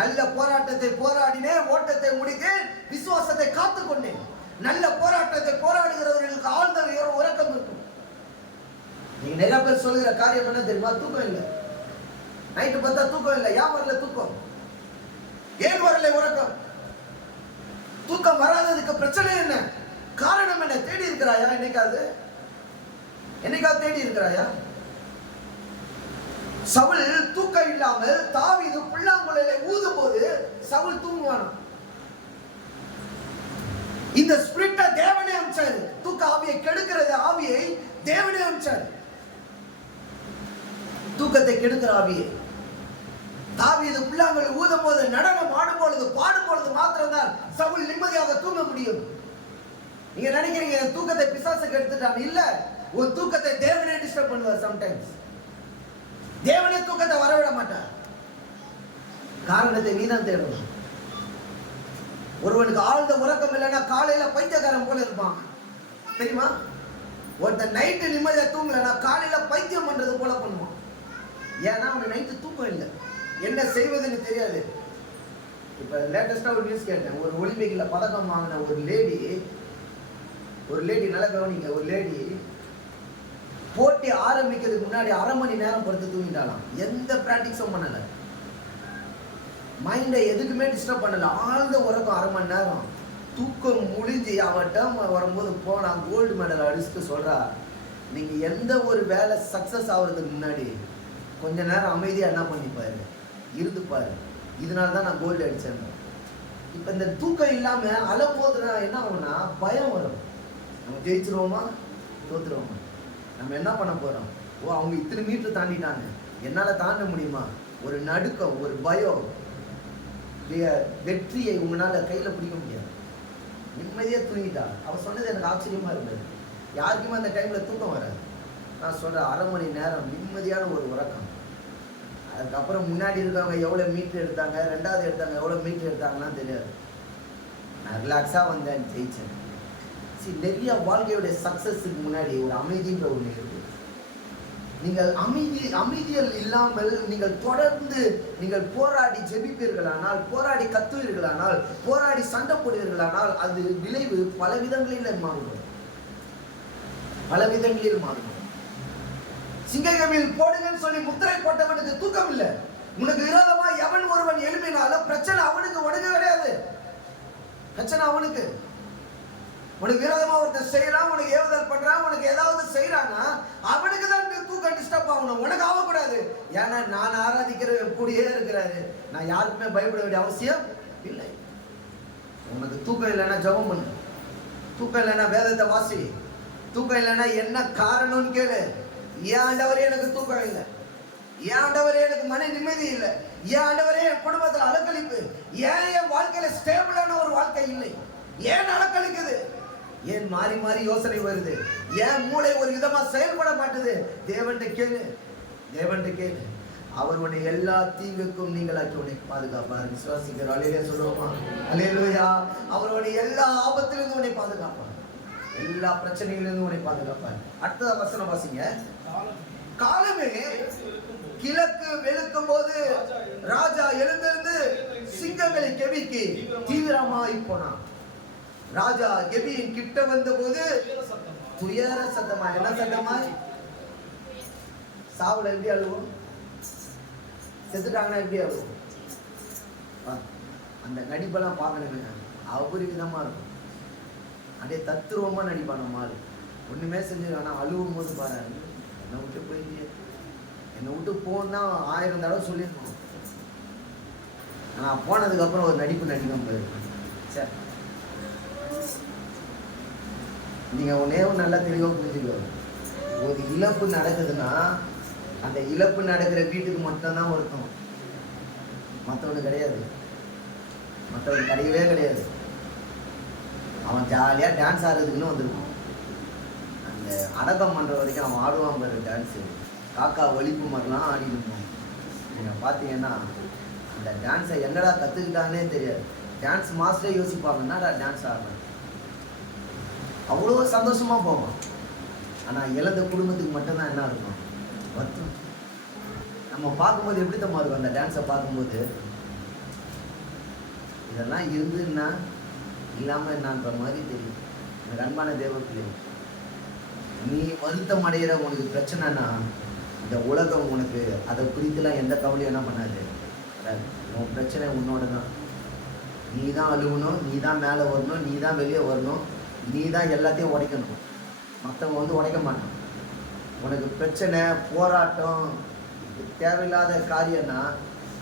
நல்ல போராட்டத்தை போராடினேன், ஓட்டத்தை முடித்தேன், விசுவாசத்தை காத்துக்கொண்டேன். நல்ல போராட்டத்தை போராடுகிறவர்களுக்கு ஆழ்ந்த உறக்கம் இருக்கும். நீங்க நிறைய பேர் சொல்லுகிற காரியம் என்ன தெரியுமா? தூக்கம் இல்லை. நைட்டு பார்த்தா தூக்கம் இல்லை. ஏன் வரல தூக்கம்? ஏன் வரல உறக்கம்? தூக்கம் வராததுக்கு பிரச்சனை என்ன? காரணம் என்ன? தேடி இருக்கிறாயா? என்னைக்காவது தேடி இருக்கிறாயா? சவுல் தூக்கம் இல்லாமல் தாவீது புல்லாங்குழலை ஊதும் போது சவுல் தூங்குவானா? இந்த ஸ்பிரிட்ட தேவனே அனுப்பிச்சாரு. தூக்க ஆவியை கெடுக்கிறது ஆவியை தேவனே அனுப்பிச்சாரு. தூக்கத்தை கெடுக்கிற ஆவியை தாவீது புல்லாங்குழலை ஊதும் போது, நடனம் ஆடும் பொழுது, பாடும் பொழுது மாத்திரம்தான் சவுல் நிம்மதியாக தூங்க முடியும். நீங்க நினைக்கிறீங்க தூக்கத்தை பிசாசு கெடுத்துட்டான். இல்ல, ஒரு தூக்கத்தை தேவனே டிஸ்டர்ப் பண்ணுவார். சம்டைம்ஸ் தேவனே தூக்கத்தை வரவிட மாட்டார். காரணத்தை நீதான் தேடணும். ஒருவனுக்கு ஆழ்ந்த உறக்கம் இல்லைன்னா காலையில பைத்தியக்காரன் போல இருப்பான், தெரியுமா? ஒருத்தன் நைட்டு நிம்மதியா தூங்கலன்னா காலையில பைத்தியம் பண்றது போல பண்ணுவான். ஏன்னா அவனுக்கு நைட்டு தூக்கம் இல்லை, என்ன செய்வதுன்னு தெரியாது. இப்ப லேட்டஸ்டா ஒரு நியூஸ் கேட்டேன். ஒரு ஒலிம்பிக்ல பதக்கம் வாங்கின ஒரு லேடி நல்லா கவனிங்க. ஒரு லேடி போட்டி ஆரம்பிக்கிறதுக்கு முன்னாடி 1/2 மணி நேரம் படுத்து தூங்கிட்டாலாம். எந்த பிராக்டிஸும் பண்ணல, மைண்டை எதுக்குமே டிஸ்டர்ப் பண்ணல. ஆழ்ந்த உறக்கம் 1/2 மணி நேரம். தூக்கம் முடிஞ்சு அவன் டேர்ம் வரும்போது போனா கோல்டு மெடல் அடிச்சுட்டு சொல்றா, நீங்க எந்த ஒரு வேலை சக்சஸ் ஆகுறதுக்கு முன்னாடி கொஞ்ச நேரம் அமைதியா என்ன பண்ணிப்பாரு, இருந்துப்பாரு. இதனால தான் நான் கோல்டு அடிச்சேன். இப்ப இந்த தூக்கம் இல்லாம அலம்போதுனா என்ன ஆகும்னா பயம் வரும். நம்ம ஜெயிச்சிருவோமா, தோத்துருவோமா, நம்ம என்ன பண்ண போறோம்? ஓ, அவங்க இத்தனை மீட்டர் தாண்டிட்டாங்க, என்னால தாண்ட முடியுமா? ஒரு நடுக்கம், ஒரு பயம். வெற்றியை உங்களால கையில பிடிக்க முடியாது. நிம்மதியா தூங்கிட்டா. அவ சொன்னது எனக்கு ஆச்சரியமா இருந்தது. யாருக்குமே அந்த டைம்ல தூக்கம் வராது. நான் சொல்றேன் 1/2 மணி நேரம் நிம்மதியான ஒரு உறக்கம். அதுக்கப்புறம் முன்னாடி இருக்கவங்க எவ்வளவு மீட்டர் எடுத்தாங்க, 2வது எடுத்தாங்க எவ்வளவு மீட்டர் எடுத்தாங்கலாம் தெரியாது. நான் ரிலாக்ஸா வந்தேன், ஜெயிச்சேன். நிறைய வாழ்க்கையுடைய சக்சஸுக்கு முன்னாடி ஒரு அமைதின்ற ஒண்ணு இருக்கு. நீங்கள் அமைதியில் இல்லாமல் நீங்கள் தொடர்ந்து நீங்கள் போராடி ஜெபிப்பீர்களானால், போராடி கத்துவீர்களானால், போராடி சண்டை போடுவீர்களானால் அது விளைவு பல விதங்களில் மாறும். சிங்ககமில் போடுங்கன்னு சொல்லி முத்திரை போட்டவனுக்கு தூக்கம் இல்லை. உனக்கு விரோதமா எவன் ஒருவன் எழுப்பினாலும் பிரச்சனை அவனுக்கு, உனக்கு கிடையாது. பிரச்சனை அவனுக்கு. உனக்கு விரோதமா ஒருத்தர் செய்யறான், உனக்கு ஏவுதல் பண்றான், உனக்கு ஏதாவது செய்யறான்னா அவனுக்கு தான் தூக்கம் டிஸ்டர்ப் ஆகணும், உனக்கு ஆகக்கூடாது. ஏன்னா நான் ஆராதிக்கிற கூடியே இருக்கிறாரு, நான் யாருக்குமே பயப்பட வேண்டிய அவசியம் இல்லை. உனக்கு தூக்கம் இல்லைன்னா ஜெபம் பண்ணு, தூக்கம் இல்லைன்னா வேதத்தை வாசி, தூக்கம் இல்லைன்னா என்ன காரணம்னு கேளு. ஏன் ஆண்டவரே எனக்கு தூக்கம் இல்லை, ஏன் ஆண்டவரே எனக்கு மன நிம்மதி இல்லை, ஏன் ஆண்டவரே என் குடும்பத்தில் அலக்களிப்பு, ஏன் என் வாழ்க்கையில ஸ்டேபிளான ஒரு வாழ்க்கை இல்லை, ஏன் அலக்களிக்குது, ஏன் மாறி மாறி யோசனை வருது, ஏன் மூளை ஒரு விதமா செயல்பட மாட்டுது? தேவன்கிட்ட கேளு. அவர் உன்னை எல்லா தீங்குக்கும் நீங்களாக்கி உன்னை பாதுகாப்பார். விசுவாசிக்கிற அல்லேலூயா சொல்லுவோமா? அல்லேலூயா. அவர் உன்னை எல்லா ஆபத்திலிருந்து உன்னை பாதுகாப்பார், எல்லா பிரச்சனைகளிலிருந்து உன்னை பாதுகாப்பார். அடுத்த வசனம் வாசிங்க. காலமே கிழக்கு வெளுக்கும் போது ராஜா எழுந்திருந்து சிங்கங்களை கெவிக்கு தீவிரமாய் போனான். ராஜா கெபியின் கிட்ட வந்த போது துயர சத்தமா, என்ன சத்தமாய்? சாவுல எப்படி அழுவோம்? செத்துட்டாங்கன்னா எப்படி அழுவோம்? அந்த நடிப்பெல்லாம் பார்க்கணுங்க அபரிவிதமாக இருக்கும். அப்படியே தத்துருவமாக நடிப்பான் நம்ம ஆள். ஒன்றுமே செஞ்சு ஆனால் அழுவும் போது பாரு, என்னை விட்டு போயிட்டு என்னை விட்டு போனா 1000 தடவை சொல்லியிருக்கணும். ஆனால் போனதுக்கப்புறம் ஒரு நடிப்பு நடிக்கும் பாரு. சரி, நீங்கள் ஒன்றே நல்லா தெளிவாக புரிஞ்சுக்கோ. ஒரு இழப்பு நடக்குதுன்னா அந்த இழப்பு நடக்கிற வீட்டுக்கு மட்டும்தான் ஒருத்தம், மற்றவனுக்கு கிடையாது. மற்றவனுக்கு கிடையவே கிடையாது. அவன் ஜாலியாக டான்ஸ் ஆடுறதுக்குன்னு வந்திருக்கான். அந்த அடக்கம் பண்ணுற வரைக்கும் அவன் ஆடுவான் பாரு டான்ஸு. காக்கா ஒலிப்பு மாதிரிலாம் ஆடிட்டு இருப்பான். நீங்கள் பார்த்தீங்கன்னா அந்த டான்ஸை எங்கடா கற்றுக்கிட்டானே தெரியாது. டான்ஸ் மாஸ்டரே யோசிப்பாங்க, என்னடா டான்ஸ் ஆடுறேன். அவ்வளோ சந்தோஷமாக போவான். ஆனால் இழந்த குடும்பத்துக்கு மட்டும்தான் என்ன இருக்கும், வருத்தம். நம்ம பார்க்கும்போது எப்படி தான் இருக்கும் அந்த டான்ஸை பார்க்கும்போது, இதெல்லாம் இருந்துன்னா இல்லாமல் என்னன்ற மாதிரி தெரியும். எனக்கு அன்பான தேவ பிள்ளை, நீ வருத்தம் அடைகிற உனக்கு பிரச்சனைனா இந்த உலகம் உனக்கு அதை குறித்துலாம் எந்த கவலையும் என்ன பண்ணாது. உன் பிரச்சனை உன்னோட தான். நீ தான் அழுகணும், நீ தான் மேலே வரணும், நீ தான் வெளியே வரணும், நீ தான் எல்லாத்தையும் உடைக்கணும். மற்றவங்க வந்து உடைக்க மாட்டான். உனக்கு பிரச்சனை போராட்டம் தேவையில்லாத காரியம்னா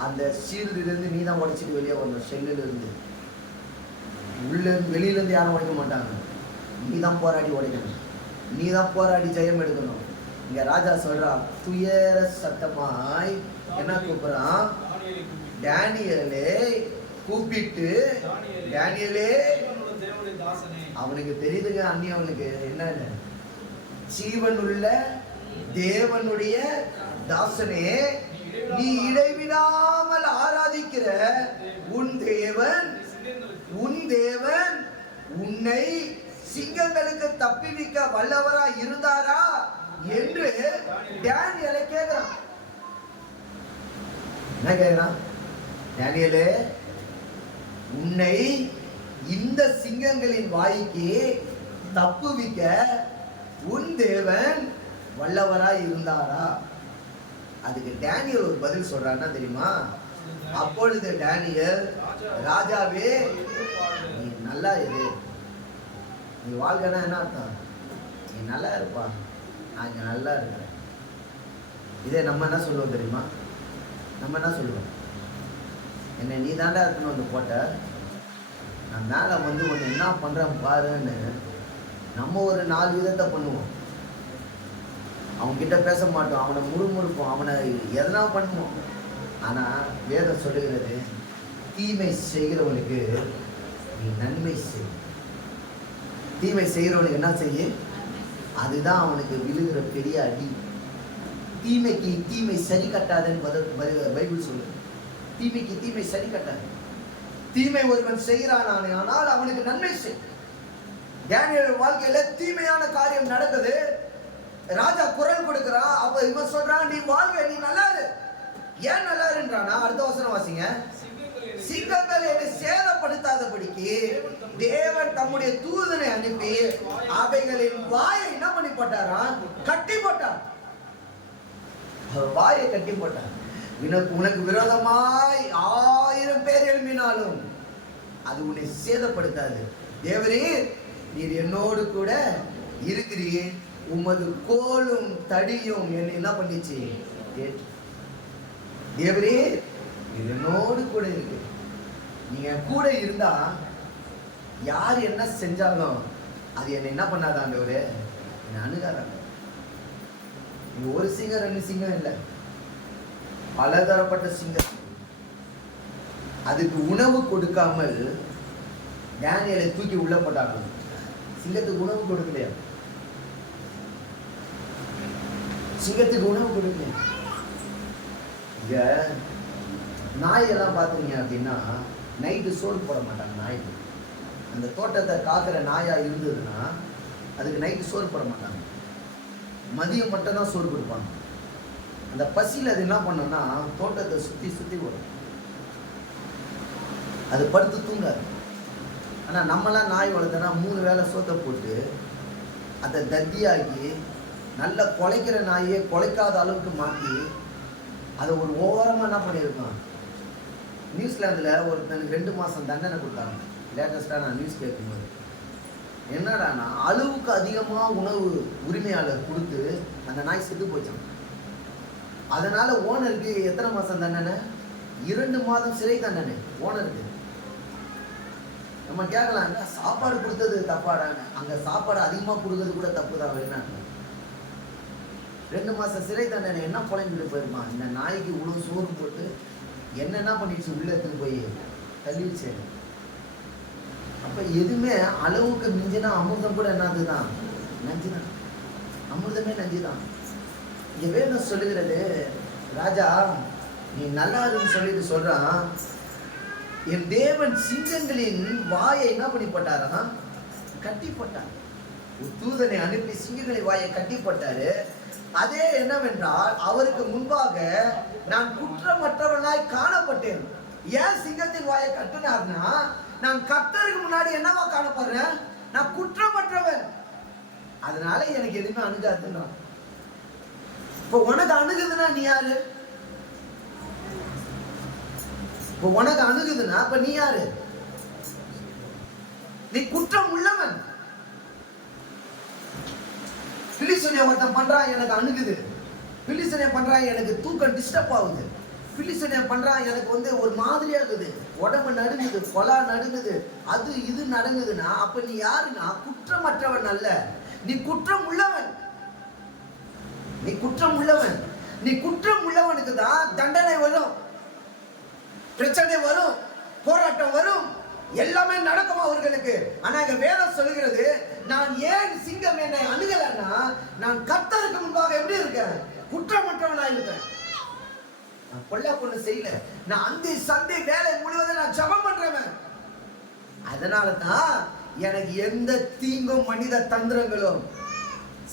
அந்த ஷீல்டிலேருந்து நீ தான் உடைச்சிட்டு வெளியே வரணும். ஷெல்லிலிருந்து வெளியிலேருந்து யாரும் உடைக்க மாட்டாங்க. நீ தான் போராடி உடைக்கணும், நீ தான் போராடி ஜெயம் எடுக்கணும். இங்கே ராஜா சொல்கிறான், துயர சத்தமாய் என்ன கூப்பிட்றான், டேனியலே கூப்பிட்டு, டேனியலே அவனுக்கு தெரியுதுங்க அந்நியவனுக்கு என்ன, ஜீவனுள்ள தேவனுடைய தாசனே, நீ இடைவிடாமல் ஆராதிக்கிற உன் தேவன் உன்னை சிங்கங்களுக்கு தப்பிவிக்க வல்லவரா இருந்தாரா என்று டேனியலை கேட்கிறான். என்ன கேட்கிறான், டேனியலே உன்னை இந்த சிங்கங்களின் வாய்க்கு தப்புவிக்க உன் தேவன் வல்லவராய் இருந்தாரா? அதுக்கு டேனியல் ஒரு பதில் சொல்றான்னா தெரியுமா? அப்பொழுது டேனியல், ராஜாவே நீ நல்லா இரு, நீ வாழ்க்கைனா என்ன அர்த்தம், நீ நல்லா இருப்பா, நான் இங்கே நல்லா இருக்கிறேன். இதே நம்ம என்ன சொல்லுவோம் தெரியுமா? நம்ம என்ன சொல்லுவோம், என்னை நீ தாண்டா இருக்கணும் வந்து போட்ட, நான் மேலே வந்து ஒன்று என்ன பண்ணுறேன் பாருன்னு நம்ம ஒரு 4 விதத்தை பண்ணுவோம். அவன்கிட்ட பேச மாட்டோம், அவனை முறுமுறுப்போம், அவனை எதனா பண்ணுவோம். ஆனால் வேதம் சொல்லுகிறது, தீமை செய்கிறவனுக்கு நீ நன்மை செய். தீமை செய்கிறவனுக்கு என்ன செய்ய, அதுதான் அவனுக்கு விழுகிற பெரிய அடி. தீமைக்கு தீமை சரி கட்டாதுன்னு பைபிள் சொல்லுது. தீமைக்கு தீமை சரி கட்டாது. தீமை ஒருவன் செய்கிறானே ஆனால் அவனுக்கு நன்மை செய். டேனியல் வாழ்க்கையில தீமையான காரியம் நடக்குது. ராஜா குரல் கொடுக்கிறான். அப்ப இவன் சொல்றான், நீ வாழ்க்கை நீ நல்லா இரு. ஏன் நல்லா இருன்றானா? அடுத்த வசனம் வாசிங்க. சிங்கங்கள் என்னை சேதப்படுத்தாதபடிக்கு தேவன் தம்முடைய தூதனை அனுப்பி அவைகளின் வாயை என்ன பண்ணி போட்டாராம், கட்டி போட்டார். வாயை கட்டி போட்டார். உனக்கு விரோதமாய் 1000 பேர் எழுப்பினாலும் அது உன்னை சேதப்படுத்தாது. தேவரீர் நீர் என்னோடு கூட இருக்கிறீர், உமது கோலும் தடியும் என்னை என்ன பண்ணிச்சு. தேவரீர் நீர் என்னோடு கூட இருக்கு. நீங்க கூட இருந்தா யார் என்ன செஞ்சாலும் அது என்னை என்ன பண்ணாதாண்டவரே, என்னை அணுகாதாங்க. ஒரு சிங்கம் 2 சிங்கம் இல்லை, பலதரப்பட்ட சிங்கம். அதுக்கு உணவு கொடுக்காமல் டேனியலை தூக்கி உள்ள போட்டாங்க. சிங்கத்துக்கு உணவு கொடுக்கலையா? சிங்கத்துக்கு உணவு கொடுக்கலையா? இங்க நாயெல்லாம் பார்த்தீங்க அப்படின்னா நைட்டு சோறு போட மாட்டாங்க. நாய்க்கு அந்த தோட்டத்தை காக்கிற நாயா இருந்ததுன்னா அதுக்கு நைட்டு சோறு போட மாட்டாங்க, மதியம் மட்டும்தான் சோறு கொடுப்பாங்க. அந்த பசியில் அது என்ன பண்ணோம்னா தோட்டத்தை சுற்றி சுற்றி வரும், அது படுத்து தூங்காது. ஆனால் நம்மளாம் நாய் வளர்த்தனா 3 வேளை சோத்தை போட்டு அதை தத்தியாக்கி நல்ல குலைக்கிற நாயே குலைக்காத அளவுக்கு மாற்றி அதை ஒரு ஓரமாக என்ன பண்ணியிருக்கோம், நியூசிலாந்துல ஒருத்தனுக்கு 2 மாசம் தண்டனை கொடுத்தாங்க. லேட்டஸ்டா நான் நியூஸ் கேட்கும்போது என்னடானா, அளவுக்கு அதிகமா உணவு உரிமையாளர் கொடுத்து அந்த நாய் செத்து போச்சான். அதனால ஓனருக்கு எத்தனை மாசம் தண்டனை? 2 மாதம் சிறை தண்டனை ஓனருக்கு. நம்ம கேட்கலாம், சாப்பாடு கொடுத்தது தப்பாடான்னு. அங்க சாப்பாடு அதிகமா கொடுக்கறது கூட தப்பு தான் வெளிநாட்டுல. 2 மாசம் சிறை தண்டனை என்ன புலம்பிட்டு போயிருமா? இந்த நாய்க்கு இவ்வளவு சோறு போட்டு என்னென்ன பண்ணிடுச்சு, உள்ள எடுத்துட்டு போய் தள்ளிடுச்சு. அப்ப எதுவுமே அளவுக்கு மிஞ்சினா அமிர்தம் கூட என்னதுதான், நஞ்சுதான். அமிர்தமே நஞ்சுதான். இங்க வேதம் சொல்லுகிறது, ராஜா நீ நல்லா இருக்குன்னு சொல்லிட்டு சொல்றான், என் தேவன் சிங்கங்களின் வாயை என்ன பண்ணி போட்டாரா? கட்டி போட்டார். ஒரு தூதனை அனுப்பி சிங்கங்களின் வாயை கட்டி போட்டாரு. அதே என்னவென்றால், அவருக்கு முன்பாக நான் குற்றமற்றவனாய் காணப்பட்டேன். ஏன் சிங்கத்தின் வாயை கட்டினார்னா, நான் கர்த்தருக்கு முன்னாடி என்னவா காணப்படுறேன்? நான் குற்றமற்றவன். அதனால எனக்கு எதுவுமே அணுகாதுன்றான். இப்போ உனக்கு அணுகுதுன்னா நீ யாரு? இப்போ உனக்கு அணுகுதுன்னா அப்ப நீ யாரு? நீ குற்றம் உள்ளவன். பிலிசனிய ஒருத்தன் பண்றான், எனக்கு அணுகுது. பிலிசனிய பண்றான், எனக்கு தூக்கம் டிஸ்டர்ப் ஆகுது. பிலிசனிய பண்றான், எனக்கு ஒரு மாதிரியா இருக்குது, உடம்பு நடுங்குது, கொலா நடுங்குது, அது இது நடங்குதுன்னா அப்ப நீ யாருன்னா குற்றமற்றவன் அல்ல, நீ குற்றம் உள்ளவன். நீ குற்றம் உள்ளவன். நீ குற்றம் உள்ளவனுக்கு தான் தண்டனை வரும், பிரச்சனை வரும், போராட்டம் வரும், எல்லாமே நடக்கும் அவர்களுக்கு. ஆனா இங்க வேதம் சொல்லுகிறது, நான் ஏன் சிங்கம் என்னை அணுகலன்னா, நான் கர்த்தருக்கு முன்பாக எப்படி இருக்கேன்? குற்றமற்றவனா இருக்கேன். நான் கொல்ல பொண்ணு செய்யல, நான் அந்தி சந்தி வேலை முழுவதும் நான் ஜெபம் பண்றவன். அதனாலதான் எனக்கு எந்த தீங்கும் மனித தந்திரங்களும்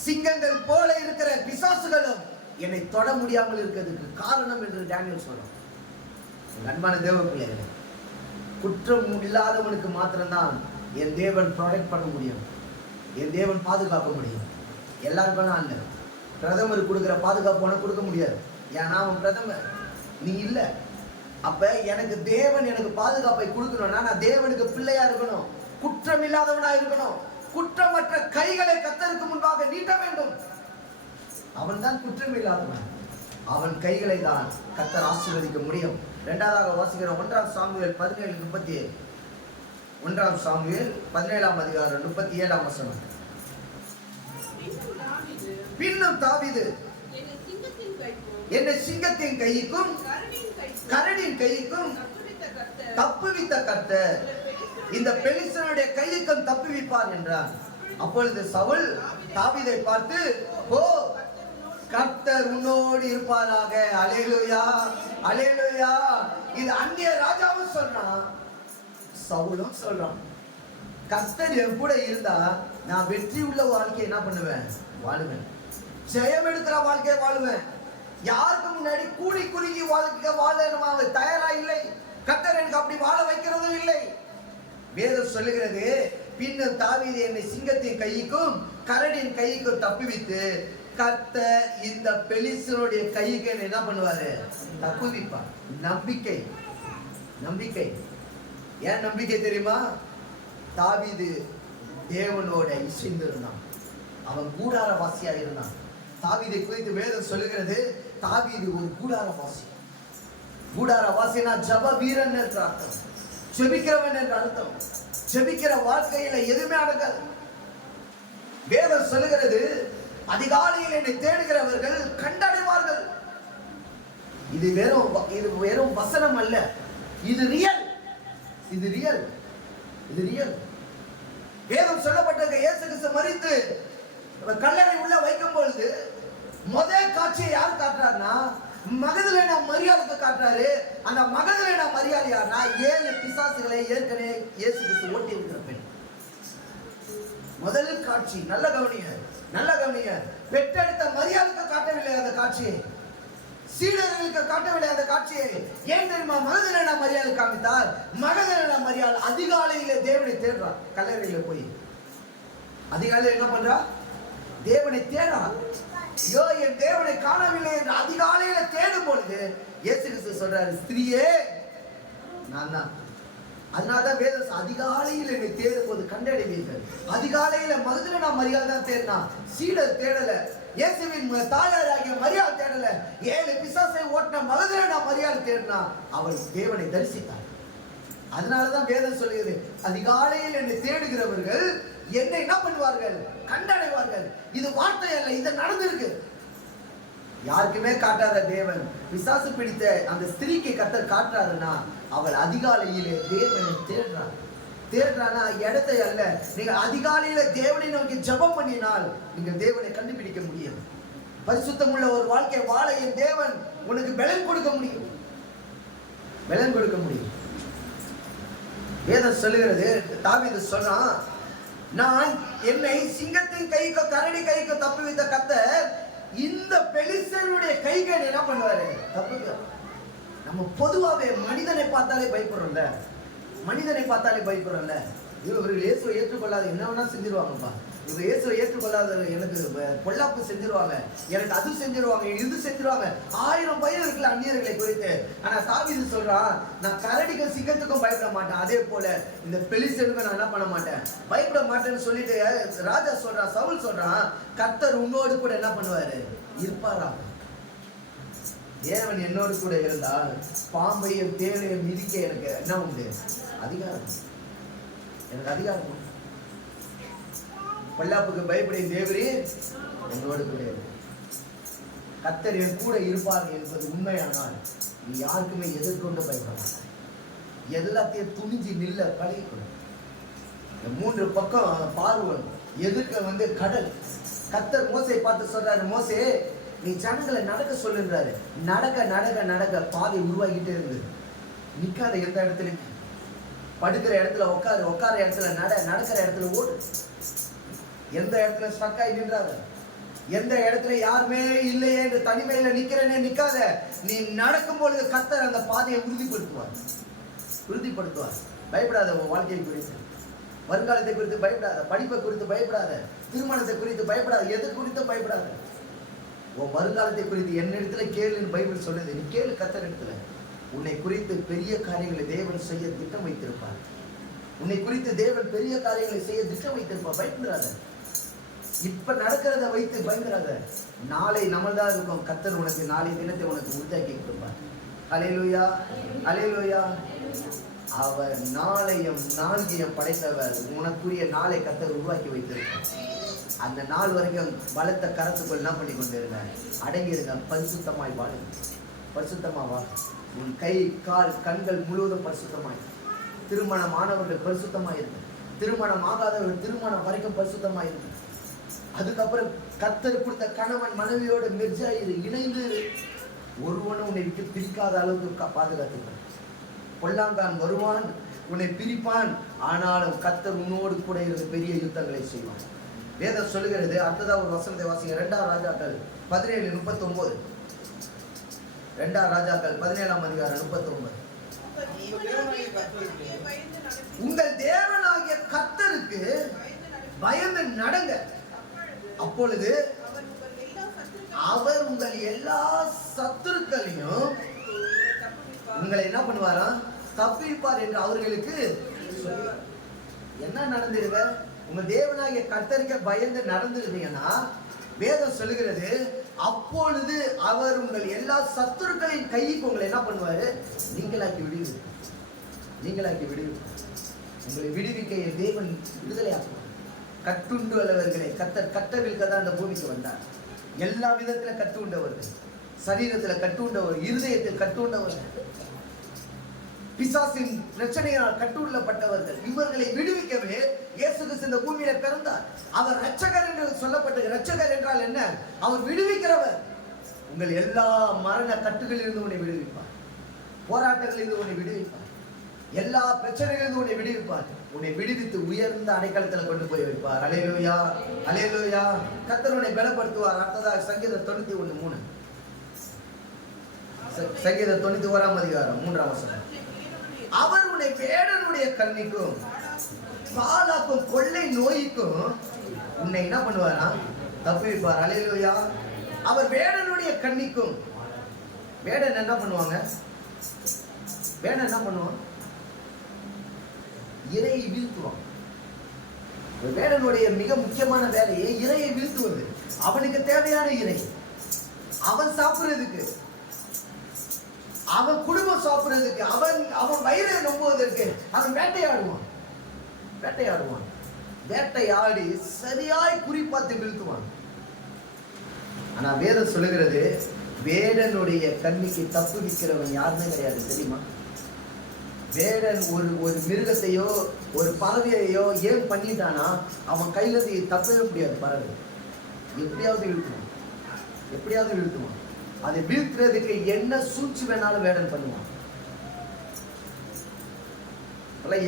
சிங்கங்கள் போல இருக்கிற பிசாசுகளும் என்னை தொட முடியாமல் இருக்கிறதுக்கு காரணம் என்று டேனியல் சொல்றான். அன்பான தேவ பிள்ளைகளே, குற்றம் இல்லாதவனுக்கு மாத்திரம்தான் என் தேவன் ப்ரொடெக்ட் பண்ண முடியும், என் தேவன் பாதுகாக்க முடியும். எல்லாருக்கும் அல்ல. பிரதமர் கொடுக்குற பாதுகாப்பு உனக்கு கொடுக்க முடியாது, ஏன்னா அவன் பிரதமர், நீ இல்லை. அப்ப எனக்கு தேவன் எனக்கு பாதுகாப்பை கொடுக்கணும்னா நான் தேவனுக்கு பிள்ளையா இருக்கணும், குற்றம் இல்லாதவனா இருக்கணும், குற்றமற்ற கைகளை கர்த்தருக்கு முன்பாக நீட்ட வேண்டும். அவன் தான் குற்றம் இல்லாதவன், அவன் கைகளை தான் கர்த்தர் ஆசீர்வதிக்க முடியும். இரண்டாவதாக வாசிக்கிறோம் 1 சாமுவேல் 17:37. 1 சாமுவேல் 17:37. பின்னும் தாவீது என்னை சிங்கத்தின் கைக்கும் கரடியின் கைக்கும் தப்புவித்த கர்த்தர் இந்த பெலிஸ்தனுடைய கைக்கும் தப்புவிப்பார் என்றார். அப்பொழுது சவுல் தாவீதை பார்த்து, ஓ கர்த்தர் உன்னோடு இருப்பாராக. அல்லேலூயா, அல்லேலூயா. இது அந்நிய ராஜாவும் சொல்றான், சவுலும் சொல்றான். கர்த்தர் என் கூட இருந்தா நான் வெற்றி உள்ள வாழ்க்கையை என்ன பண்ணுவேன்? வாழுவேன். ஜெயம் எடுக்கிற வாழ்க்கையை வாழுவேன். யாருக்கு முன்னாடி கூடி குறுகி வாழ்க்கை வாழ தயாரா இல்லை. கர்த்தர் எனக்கு அப்படி வாழ வைக்கிறதும் இல்லை. வேதம் சொல்லுகிறது, பின்னர் தாவீது என்னை சிங்கத்தின் கைக்கும் கரடியின் கைக்கும் தப்புவித்து கர்த்தர் இந்த பெலிஸ்தனுடைய கைக்கு என்ன பண்ணுவாரு? தப்புவிப்பார். நம்பிக்கை, நம்பிக்கை. ஏன் நம்பிக்கை தெரியுமா? தாவீது தேவனோட இசைந்திருந்தான், அவன் கூடார வாசியா இருந்தான். தாவீதை குறித்து வேதம் சொல்லுகிறது, தாவீது ஒரு கூடார வாசி. கூடார வாசினா ஜப வீரன் என்று அர்த்தம், ஜெபிக்கிறவன் என்று அர்த்தம். ஜெபிக்கிற வாழ்க்கையில எதுவுமே அடங்காது. வேதம் சொல்லுகிறது, அதிகாலையில் என்னை தேடுகிறவர்கள் கண்டடைவார்கள். இது வெறும் வசனம் அல்ல, இது ரியல், இது ரியல், இது ரியல். வேதம் சொல்லப்பட்டிருக்க இயேசு கிறிஸ்து மரித்து கல்லறை உள்ள வைக்கும் பொழுது முதல் காட்சியை யார் காட்டுறாருன்னா, மகதலேனா மரியாளுக்கு காட்டுறாரு. அந்த மகதலேனா மரியாள் யாருன்னா, 7 பிசாசுகளை ஏற்கனவே இயேசு கிறிஸ்து ஓட்டி இருக்கிற பெண். முதல் காட்சி. நல்ல கவனிங்க, நல்ல கவனிங்க. பெற்றெடுத்த மரியாளுக்கு காட்டவில்லை அந்த காட்சியை, சீடர்களுக்கு காட்டவில்லை அந்த காட்சியை. ஏன் தெரியுமா? மகதலேனா மரியாள் காமித்தார். மகதலேனா மரியாள் அதிகாலையிலே தேவனை தேடுறார். கல்லறையில போய் அதிகாலையில் என்ன பண்றா? தேவனை தேடா. ஐயோ, என் தேவனை காணவில்லை என்று அதிகாலையில தேடும் பொழுது இயேசு கிறிஸ்து சொல்றாரு, ஸ்திரீயே நான் தான். அதனாலதான் வேதம் அதிகாலையில் என்னை தேடும் போது கண்டடைவீர்கள். அதிகாலையில மகதலேனா நான் மரியாதை தான் தேடினா, சீடர் தேடல. இயேசுவின் தாயாராகிய மரியாதை தேடல. 7 பிசாசை ஓட்டின மகதலேனா மரியாதை தேடினா, அவள் தேவனை தரிசித்தாள். அதனாலதான் வேதம் சொல்லுகிறது, அதிகாலையில் என்னை தேடுகிறவர்கள் என்னை என்ன பண்ணுவார்கள்? கண்டடைவார்கள். இது வார்த்தை அல்ல, இது நடந்திருக்கு. யாருக்குமே காட்டாத தேவன் பிசாசு பிடித்த அந்த ஸ்திரீக்கு கர்த்தர் காட்டுறாருன்னா, அவள் அதிகாலையிலே தேவனை தேடுறானா இடத்தை அல்ல. நீங்க அதிகாலையில தேவனை நோக்கி ஜெபம் பண்ணினால் நீங்கள் தேவனை கண்டுபிடிக்க முடியும். பரிசுத்தம் உள்ள ஒரு வாழ்க்கை வாழ என் தேவன் உனக்கு பலன் கொடுக்க முடியும். பலன் கொடுக்க முடியும். வேதம் சொல்லுகிறது, தாவீது சொன்னான், நான் என்னை சிங்கத்தின் கைக்கு கரடி கைக்கு தப்பி வைத்த கர்த்தர் இந்த பெலிஸ்தருடைய கைக்கு என்ன பண்ணுவாரு? தப்புங்க. நம்ம பொதுவாவே மனிதனை பார்த்தாலே பயப்படுறோம்ல, மனிதனை பார்த்தாலே பயப்படுறோம்ல. இவர்கள் இயேசுவை ஏற்றுக்கொள்ளாத என்ன வேணா செஞ்சிருவாங்கப்பா, இவங்க இயேசுவை ஏற்றுக்கொள்ளாத எனக்கு பொல்லாப்பு செஞ்சிருவாங்க, எனக்கு அது செஞ்சிருவாங்க, இது செஞ்சிருவாங்க. 1000 பயம் இருக்குல்ல அந்நியர்களை குறித்து. ஆனா தாவீது சொல்றான், நான் கரடிக்கும் சிங்கத்துக்கும் பயப்பட மாட்டேன், அதே போல இந்த பெலிஸ்தருக்கும் நான் என்ன பண்ண மாட்டேன், பயப்பட மாட்டேன்னு சொல்லிட்டு ராஜா சொல்றான், சவுல் சொல்றான், கர்த்தர் உன்னோடு கூட என்ன பண்ணுவாரு? இருப்பாரா? தேவன் என்னோடு கூட இருந்தால் பாம்பையும் தேவையும் மிதிக்க எனக்கு என்ன உண்டு? அதிகாரம். எனக்கு அதிகாரம். பொல்லாப்புக்கு பயப்படும் தேவரே என்னோடு கூட. கர்த்தர் என் கூட இருப்பார் என்பது உண்மையானால் நீ யாருக்குமே எதிர்கொண்டு பயப்பட மாட்டாய். எல்லாத்தையும் துணிஞ்சு நில்ல பழகிக்கணும். 3 பக்கம் பார்வன் எதிர்க்க கடல். கர்த்தர் மோசையை பார்த்து சொல்றாரு, மோசே நீ ஜனங்களை நடக்க சொல்லுன்றாரு. நடக்க நடக்க நடக்க பாதை உருவாகிட்டே இருந்தது. நிக்காத எந்த இடத்துலையும். படுக்கிற இடத்துல உட்காரு, உட்கார இடத்துல நடக்கிற இடத்துல ஓடு. எந்த இடத்துல ஸ்டக்காய் நின்றாத, எந்த இடத்துல யாருமே இல்லையே என்று தனிமையில நிக்கிறேனே நிக்காத. நீ நடக்கும் பொழுது கர்த்தர் அந்த பாதையை உறுதிப்படுத்துவார். பயப்படாத. உன் வாழ்க்கையை குறித்து, வருங்காலத்தை குறித்து பயப்படாத, படிப்பை குறித்து பயப்படாத, திருமணத்தை குறித்து பயப்படாத, எது குறித்தும் பயப்படாத. உன் வருங்காலத்தை குறித்து என்னிடத்துல கேளுன்னு பைபிள் சொல்லுது. நீ கேளு கர்த்தர் இடத்துல. உன்னை குறித்து பெரிய காரியங்களை தேவன் செய்ய திட்டம் வைத்திருப்பார். உன்னை குறித்து தேவன் பெரிய காரியங்களை செய்ய திட்டம் வைத்திருப்பார். பயப்படாத. இப்ப நடக்கிறத வைத்து பயப்படாத. நாளை நம்மள்தான் இருக்கும். கர்த்தர் உனக்கு நாளை தினத்தை உனக்கு உறுதியாக்கி கொடுப்பார். அல்லேலூயா, அல்லேலூயா. அவர் நாளையும் நான்கையும் படைத்தவர். உனக்குரிய நாளை கர்த்தர் உருவாக்கி வைத்திருப்பார். அந்த நாள் வரைக்கும் பலத்த கரத்துக்குள் என்ன பண்ணி கொண்டு இருங்க, அடங்கி இருங்க. பரிசுத்தமாய் வாழுங்க, பரிசுத்தமா வாழுங்க. உன் கை கால் கண்கள் முழுவதும் பரிசுத்தமாய். திருமணமானவர்கள் பரிசுத்தமாய் இருங்க, திருமணம் ஆகாதவர்கள் திருமணம் வரைக்கும் பரிசுத்தமாய் இருங்க. அதுக்கப்புறம் கர்த்தர் கொடுத்த கணவன் மனைவியோட மிர்ஜாயிரு இணைந்து ஒருவனும் உன்னை விட்டு பிரிக்காத அளவுக்கு பாதுகாத்துக்க. பொல்லாங்கான் வருவான், உன்னை பிரிப்பான், ஆனாலும் கர்த்தர் உன்னோடு கூட இருந்து பெரிய யுத்தங்களை செய்வான். வேதம் சொல்லுகிறது. அடுத்ததா ஒரு வசனத்தை வாசிங்க. 2 ராஜாக்கள் 17:39. 2 ராஜாக்கள் 17ஆம் அதிகாரம் 39. உங்கள் தேவனாகிய கர்த்தருக்கு பயந்து நடங்க, அப்பொழுது அவர் உங்கள் எல்லா சத்துருக்களையும் உங்களை என்ன பண்ணுவாரா? தப்பிப்பார் என்று அவர்களுக்கு. என்ன நடந்துருங்க? உங்க தேவனாகிய கர்த்தருக்கு பயந்து நடந்துருந்தீங்கன்னா வேதம் சொல்லுகிறது, அப்பொழுது அவர் உங்கள் எல்லா சத்துருக்களின் கைக்கு உங்களை என்ன பண்ணுவாரு? நீங்களாக்கி விடுவிப்பார். உங்களை விடுவிக்க என் தேவன் விடுதலை ஆக்குவார். கட்டுண்டு உள்ளவர்களை கர்த்தர் கட்டவிழ்க்க தான் அந்த பூமிக்கு வந்தார். எல்லா விதத்துல கட்டுண்டவர்கள், சரீரத்துல கட்டுண்டவர், இருதயத்தில் கட்டுண்டவர்கள், பிசாசின் பிரச்சனையால் கட்டுள்ளப்பட்டவர்கள், இவர்களை விடுவிக்கவே இயேசு கிறிஸ்து இந்த பூமியில பிறந்தார். அவர் இரட்சகர் என்று சொல்லப்பட்டது. இரட்சகர் என்றால் என்ன? அவர் விடுவிக்கிறவர். உங்கள் எல்லா மரண கட்டுகளிலிருந்து உன்னை விடுவிப்பார். போராட்டங்களிலிருந்து உன்னை விடுவிப்பார். எல்லா பிரச்சனைகளிலிருந்து உன்னை விடுவிப்பார். உன்னை விடுவித்து உயர்ந்த அடைக்கலத்துல கொண்டு போய் வைப்பார். அல்லேலூயா, அல்லேலூயா. கர்த்தர் உன்னை பலப்படுத்துவார். அடுத்ததாக சங்கீதம் 91:3. சங்கீதம் 91ஆம் அதிகாரம் 3ஆம் வசனம். அவர் உன்னை வேடனுடைய கண்ணிக்கும் பாலாக்கும் கொள்ளை நோய்க்கும் உன்னை என்ன பண்ணுவாரா? தப்புவிப்பார். அல்லேலூயா. அவர் வேடனுடைய கண்ணிக்கும். வேடன் என்ன பண்ணுவாங்க? வேடன் என்ன பண்ணுவான்? இரையை வீழ்த்துவான். வேடனுடைய மிக முக்கியமான வேலையை இரையை வீழ்த்துவது. அவனுக்கு தேவையான இறை அவன் சாப்பிடுறதுக்கு, அவன் குடும்பம் சாப்பிடுறதுக்கு, அவன் வயிறை நம்புவதற்கு அவன் வேட்டையாடுவான். வேட்டையாடி சரியாய் குறிப்பாத்து வீழ்த்துவான். ஆனா வேதம் சொல்லுகிறது, வேடனுடைய கண்ணிக்கு தப்புவிக்கிறவன் யாருமே கிடையாது தெரியுமா? வேடன் ஒரு மிருகத்தையோ ஒரு பறவையோ ஏன் பண்ணிட்டானா அவன் கையில தப்பவே முடியாது. பறவை எப்படியாவது வீழ்த்துவான். அதை வீழ்த்துறதுக்கு என்ன சூழ்ச்சி வேணாலும் வேடன் பண்ணுவான்.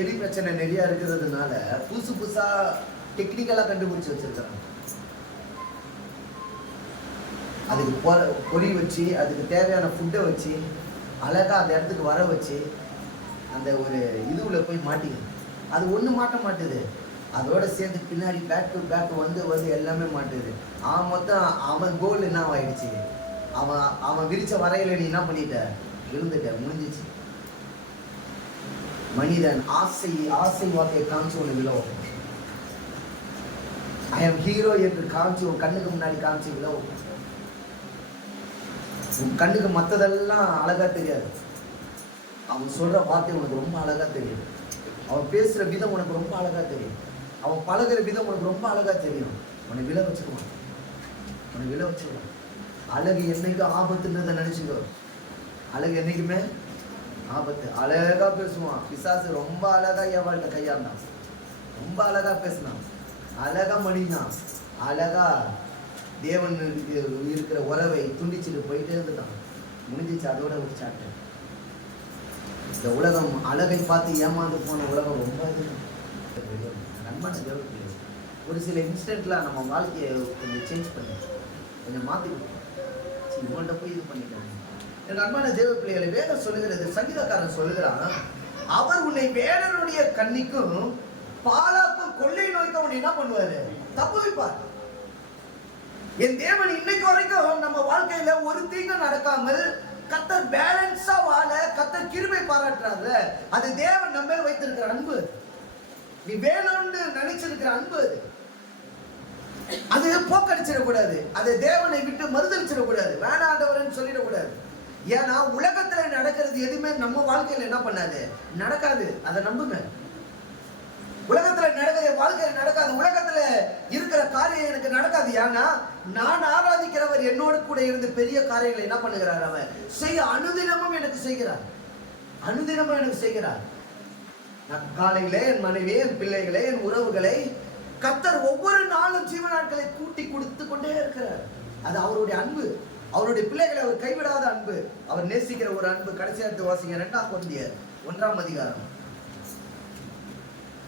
எலி பிரச்சனை நிறைய இருக்கிறதுனால புதுசா டெக்னிக்கலா கண்டுபிடிச்சு வச்சிருக்காங்க. அதுக்கு பொறி வச்சு, அதுக்கு தேவையான ஃபுட்டை வச்சு, அழகா அந்த இடத்துக்கு வர வச்சு, அந்த ஒரு இதுவுல போய் மாட்டிக்குது. அது ஒண்ணு மாட்ட மாட்டுது, அதோட சேர்ந்து பின்னாடி பேக் டு பேக் வந்து எல்லாமே மாட்டுது. மொத்தம் அவன் கோல் என்ன ஆயிடுச்சு, அவன் விரிச்ச வரையில நீ என்ன பண்ணிட்ட, விழுந்துட்ட, முடிஞ்சிச்சு. மனிதன் ஆசை வார்த்தையை காமிச்சு ஒண்ணு விழவும், ஐ எம் ஹீரோ என்று காமிச்சு உன் கண்ணுக்கு முன்னாடி காமிச்சு விழவும். உன் கண்ணுக்கு மற்றதெல்லாம் அழகா தெரியாது, அவன் சொல்ற வார்த்தை உனக்கு ரொம்ப அழகா தெரியும், அவன் பேசுற விதம் உனக்கு ரொம்ப அழகா தெரியும், அவன் பழகுற விதம் உனக்கு ரொம்ப அழகா தெரியும். உன்னை விழ வச்சுக்குவான். அழகு என்னைக்கும் ஆபத்துன்றதை நினைச்சுக்கோ. அழகு என்னைக்குமே ஆபத்து. அழகா பேசுவான் பிசாசு. ரொம்ப அழகா ஏவாழ்கிட்ட கையாண்டான், ரொம்ப அழகா பேசினான், அழகா மணினான், அழகா தேவன் இருக்கிற உறவை துண்டிச்சுட்டு போயிட்டே இருந்துட்டான். முடிஞ்சிச்சு, அதோட ஒரு சாப்டர். இந்த உலகம் அழகை பார்த்து ஏமாந்து போன உலகம் ரொம்ப நண்பன தேவப்பிள்ளை. ஒரு சில இன்ஸ்டன்ட்ல நம்ம வாழ்க்கையை கொஞ்சம் சேஞ்ச் பண்ணி கொஞ்சம் மாற்றி இவங்கள்ட்ட போய் இது பண்ணிட்டாங்க. என் அன்பான தேவ பிள்ளைகளை வேதம் சொல்லுகிறது, சங்கீதக்காரன் சொல்லுகிறான், அவர் உன்னை வேடனுடைய கண்ணிக்கும் பாலாக்கும் கொள்ளை நோய்க்கு அவன் என்ன பண்ணுவாரு, தப்புவிப்பார். என் தேவன் இன்னைக்கு வரைக்கும் நம்ம வாழ்க்கையில ஒரு தீங்கும் நடக்காமல் கர்த்தர் பேலன்ஸா வாழ கர்த்தர் கிருபை பாராட்டுறாரு. அது தேவன் நம்ம மேல் வைத்திருக்கிற அன்பு. நீ வேணும்னு நினைச்சிருக்கிற அன்பு அது போக்கடிச்சிடக்கூடாது. அது தேவனை விட்டு மறுதளிச்சிடக்கூடாது, வேணாண்டவர்னு சொல்லிடக்கூடாது. ஏன்னா உலகத்துல நடக்கிறது எதுவுமே நம்ம வாழ்க்கையில என்ன பண்ணாது, நடக்காது. அதை நம்புங்க. உலகத்துல நடக்கிற வாழ்க்கையில நடக்காது. உலகத்துல இருக்கிற காரியம் எனக்கு நடக்காது. ஏன்னா நான் ஆராதிக்கிறவர் என்னோடு கூட இருந்து பெரிய காரியங்களை என்ன பண்ணுகிறார், அவன் செய்ய அனுதினமும் எனக்கு செய்கிறார். நான் காலையில என் மனைவி, என் பிள்ளைகளை, என் உறவுகளை கர்த்தர் ஒவ்வொரு நாளும் ஜீவ நாட்களை கூட்டி கொடுத்து கொண்டே இருக்கிறார். அது அவருடைய அன்பு. அவருடைய பிள்ளைகளை அவர் கைவிடாத அன்பு, அவர் நேசிக்கிற ஒரு அன்பு. கடைசி அடுத்து வாசிங்க, 2 கொரிந்தியர் 1 அதிகாரம்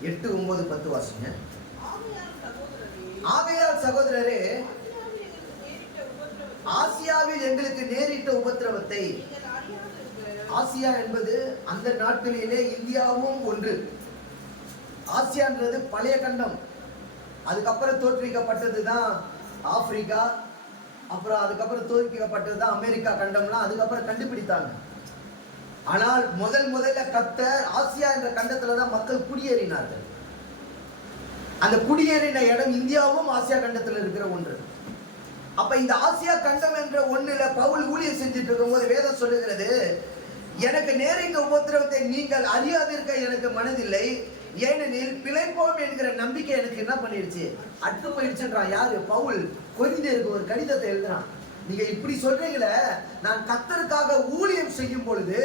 8, 9, 10 வாசிங்க. ஆகையால் சகோதரரே, ஆசியாவில் எங்களுக்கு நேரிட்ட உபத்திரவத்தை, ஆசியா என்பது அந்த நாட்களிலே இந்தியாவும் ஒன்று. ஆசியான்றது பழைய கண்டம். அதுக்கப்புறம் தோற்றுவிக்கப்பட்டது தான் ஆப்பிரிக்கா, அப்புறம் அதுக்கப்புறம் தோற்றுவிக்கப்பட்டது தான் அமெரிக்கா கண்டம்லாம் அதுக்கப்புறம் கண்டுபிடித்தாங்க. ஆனால் முதல்ல கர்த்தர் ஆசியா என்ற கண்டத்துல தான் மக்கள் குடியேறினார்கள். அந்த குடியேறின இடம் இந்தியாவும் ஆசியா கண்டத்தில் இருக்கிற ஒன்று. அப்ப இந்த ஆசியா கண்டம் என்ற ஒண்ணுல பவுல் ஊழியம் செஞ்சுட்டு இருக்கும் போது வேதம் சொல்லுகிறது, எனக்கு நேரிட்ட உபத்திரவத்தை நீங்கள் அறியாதிருக்க எனக்கு மனதில்லை, ஏனெனில் பிழைப்போம் என்கிற நம்பிக்கை எனக்கு என்ன பண்ணிடுச்சு, அற்று போயிடுச்சுன்றான். யாரு? பவுல் கொரிந்தியருக்கு ஒரு கடிதத்தை எழுதுறான். நீங்க இப்படி சொல்றீங்களே, நான் கர்த்தருக்காக ஊழியம் செய்யும் பொழுது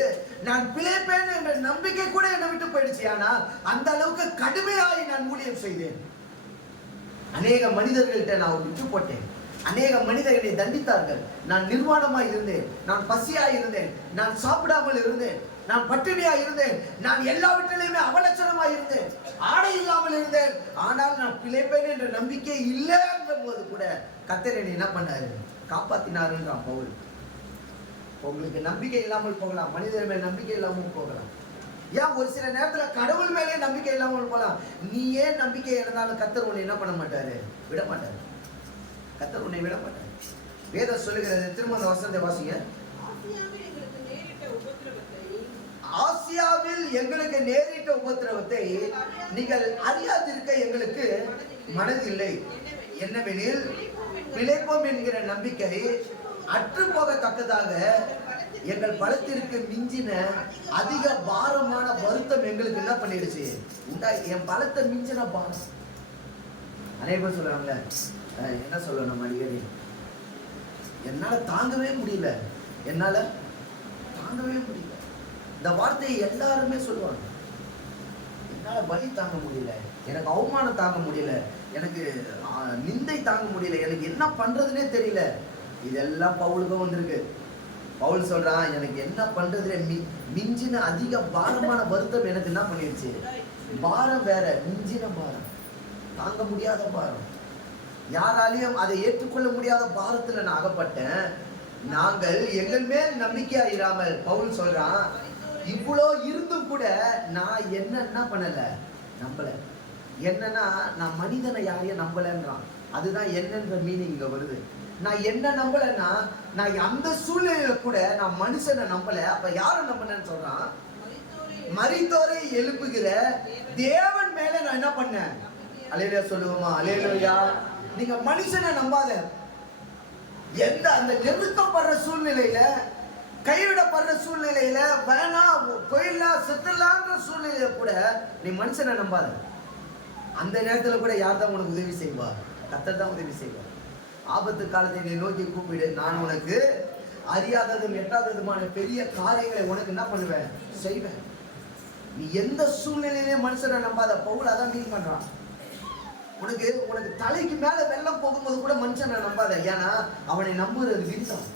நான் பிழைப்பேன் என்ற நம்பிக்கை கூட என்னை விட்டு போயிடுச்சு. ஆனா அந்த அளவுக்கு கடுமையாய் நான் ஊழியம் செய்தேன். அநேக மனிதர்கள்ட்ட நான் விட்டு போட்டேன். அநேக மனிதர்களை தண்டித்தார்கள். நான் நிர்வாணமாய் இருந்தேன், நான் பசியாய் இருந்தேன், நான் சாப்பிடாமல் இருந்தேன், நான் பட்டினியாய் இருந்தேன், நான் எல்லாவற்றிலையுமே அவலட்சணமாய் இருந்தேன், ஆடை இல்லாமல் இருந்தேன். ஆனால் நான் பிழைப்பேன் என்ற நம்பிக்கை இல்லை என்ற போது கூட கர்த்தர் என்னை என்ன பண்ணாரு, காப்பாத்தினாருன்றான் பவுல். உங்களுக்கு நம்பிக்கை இல்லாமல் போகலாம், மனிதர் மேல் நம்பிக்கை இல்லாமல் போகலாம். ஏன் ஒரு சில நேரத்துல கடவுள் மேலே நம்பிக்கை இல்லாமல் போகலாம். நீ ஏன் நம்பிக்கை இருந்தாலும் கர்த்தர் உன்னை என்ன பண்ண மாட்டாரு, விட மாட்டாரு. கர்த்தர் உன்னை விட மாட்டார். வேதம் சொல்லுகிறது, திரும்ப அந்த வசனத்தை வாசிங்க. ஆசியாவில் எங்களுக்கு நேரிட்ட உபத்திரவத்தை நீங்கள் அறியாதிருக்க எங்களுக்கு மனதில்லை. என்னவெனில் பிழைப்போம் என்கிற நம்பிக்கை அற்று போகத்தக்கதாக எங்கள் பலத்திற்கு மிஞ்சின அதிக பாரமான வருத்தம் எங்களுக்கு என்ன பண்ணிடுச்சு என் பலத்தை மிஞ்சின பாரம். அனைவரும் சொல்றாங்கல்ல, என்ன சொல்லணும் அடிக்கடி, என்னால தாங்கவே முடியல, என்னால தாங்கவே முடியல. இந்த வார்த்தையை எல்லாருமே சொல்லுவாங்க. என்னால வலி தாங்க முடியல, எனக்கு அவமானம் தாங்க முடியல, எனக்கு நிந்தை தாங்க முடியல, எனக்கு என்ன பண்றதுன்னே தெரியல. இதெல்லாம் பவுலுக்கும் வந்திருக்கு. பவுல் சொல்றான், எனக்கு என்ன பண்றதுல மிஞ்சின அதிக பாரமான வருத்தம் எனக்கு என்ன பண்ணிடுச்சு. பாரம் வேற, மிஞ்சின பாரம், தாங்க முடியாத பாரம், யாராலையும் அதை ஏற்றுக்கொள்ள முடியாத பாரத்துல நான் அகப்பட்டேன். நாங்கள் எங்கள் மேல் நம்பிக்கையா இராமல், பவுல் சொல்றான், இவ்வளோ இருந்தும் கூட நான் என்ன பண்ணல, நம்பல. என்னன்னா நான் மனிதனை யாரையும் நம்பலன்றான். அதுதான் என்னன்ற மீனிங் இங்க வருது. நான் என்ன நம்பலன்னா, நான் அந்த சூழ்நிலையில கூட நான் மனுஷனை நம்பல. அப்ப யாரை நம்பினேன்னு சொல்றான், மரித்தோரை எழுப்புகிற தேவன் மேல நான் என்ன பண்ணேன். அல்லேலூயா சொல்லுவோமா? அல்லேலூயா. நீங்க மனுஷனை நம்பாத. எந்த அந்த நெருக்கப்படுற சூழ்நிலையில, கைவிடப்படுற சூழ்நிலையில, வேணா போயிடலாம் செத்துலான்ற சூழ்நிலையில கூட நீ மனுஷனை நம்பாத. அந்த நேரத்துல கூட யார் தான் உனக்கு உதவி செய்வா? கர்த்தர் தான் உதவி செய்வார். ஆபத்து காலத்தை நீ நோக்கி கூப்பிடு, நான் உனக்கு அறியாததும் எட்டாததுமான பெரிய காரியங்களை உனக்கு என்ன பண்ணுவேன், செய்வேன். நீ எந்த சூழ்நிலையிலே மனுஷனை நம்பாத. பவுல் அதான் மீன் பண்றான். உனக்கு தலைக்கு மேல வெள்ளம் போகும்போது கூட மனுஷனை நம்பாத. ஏன்னா அவனை நம்புறது விருதம்,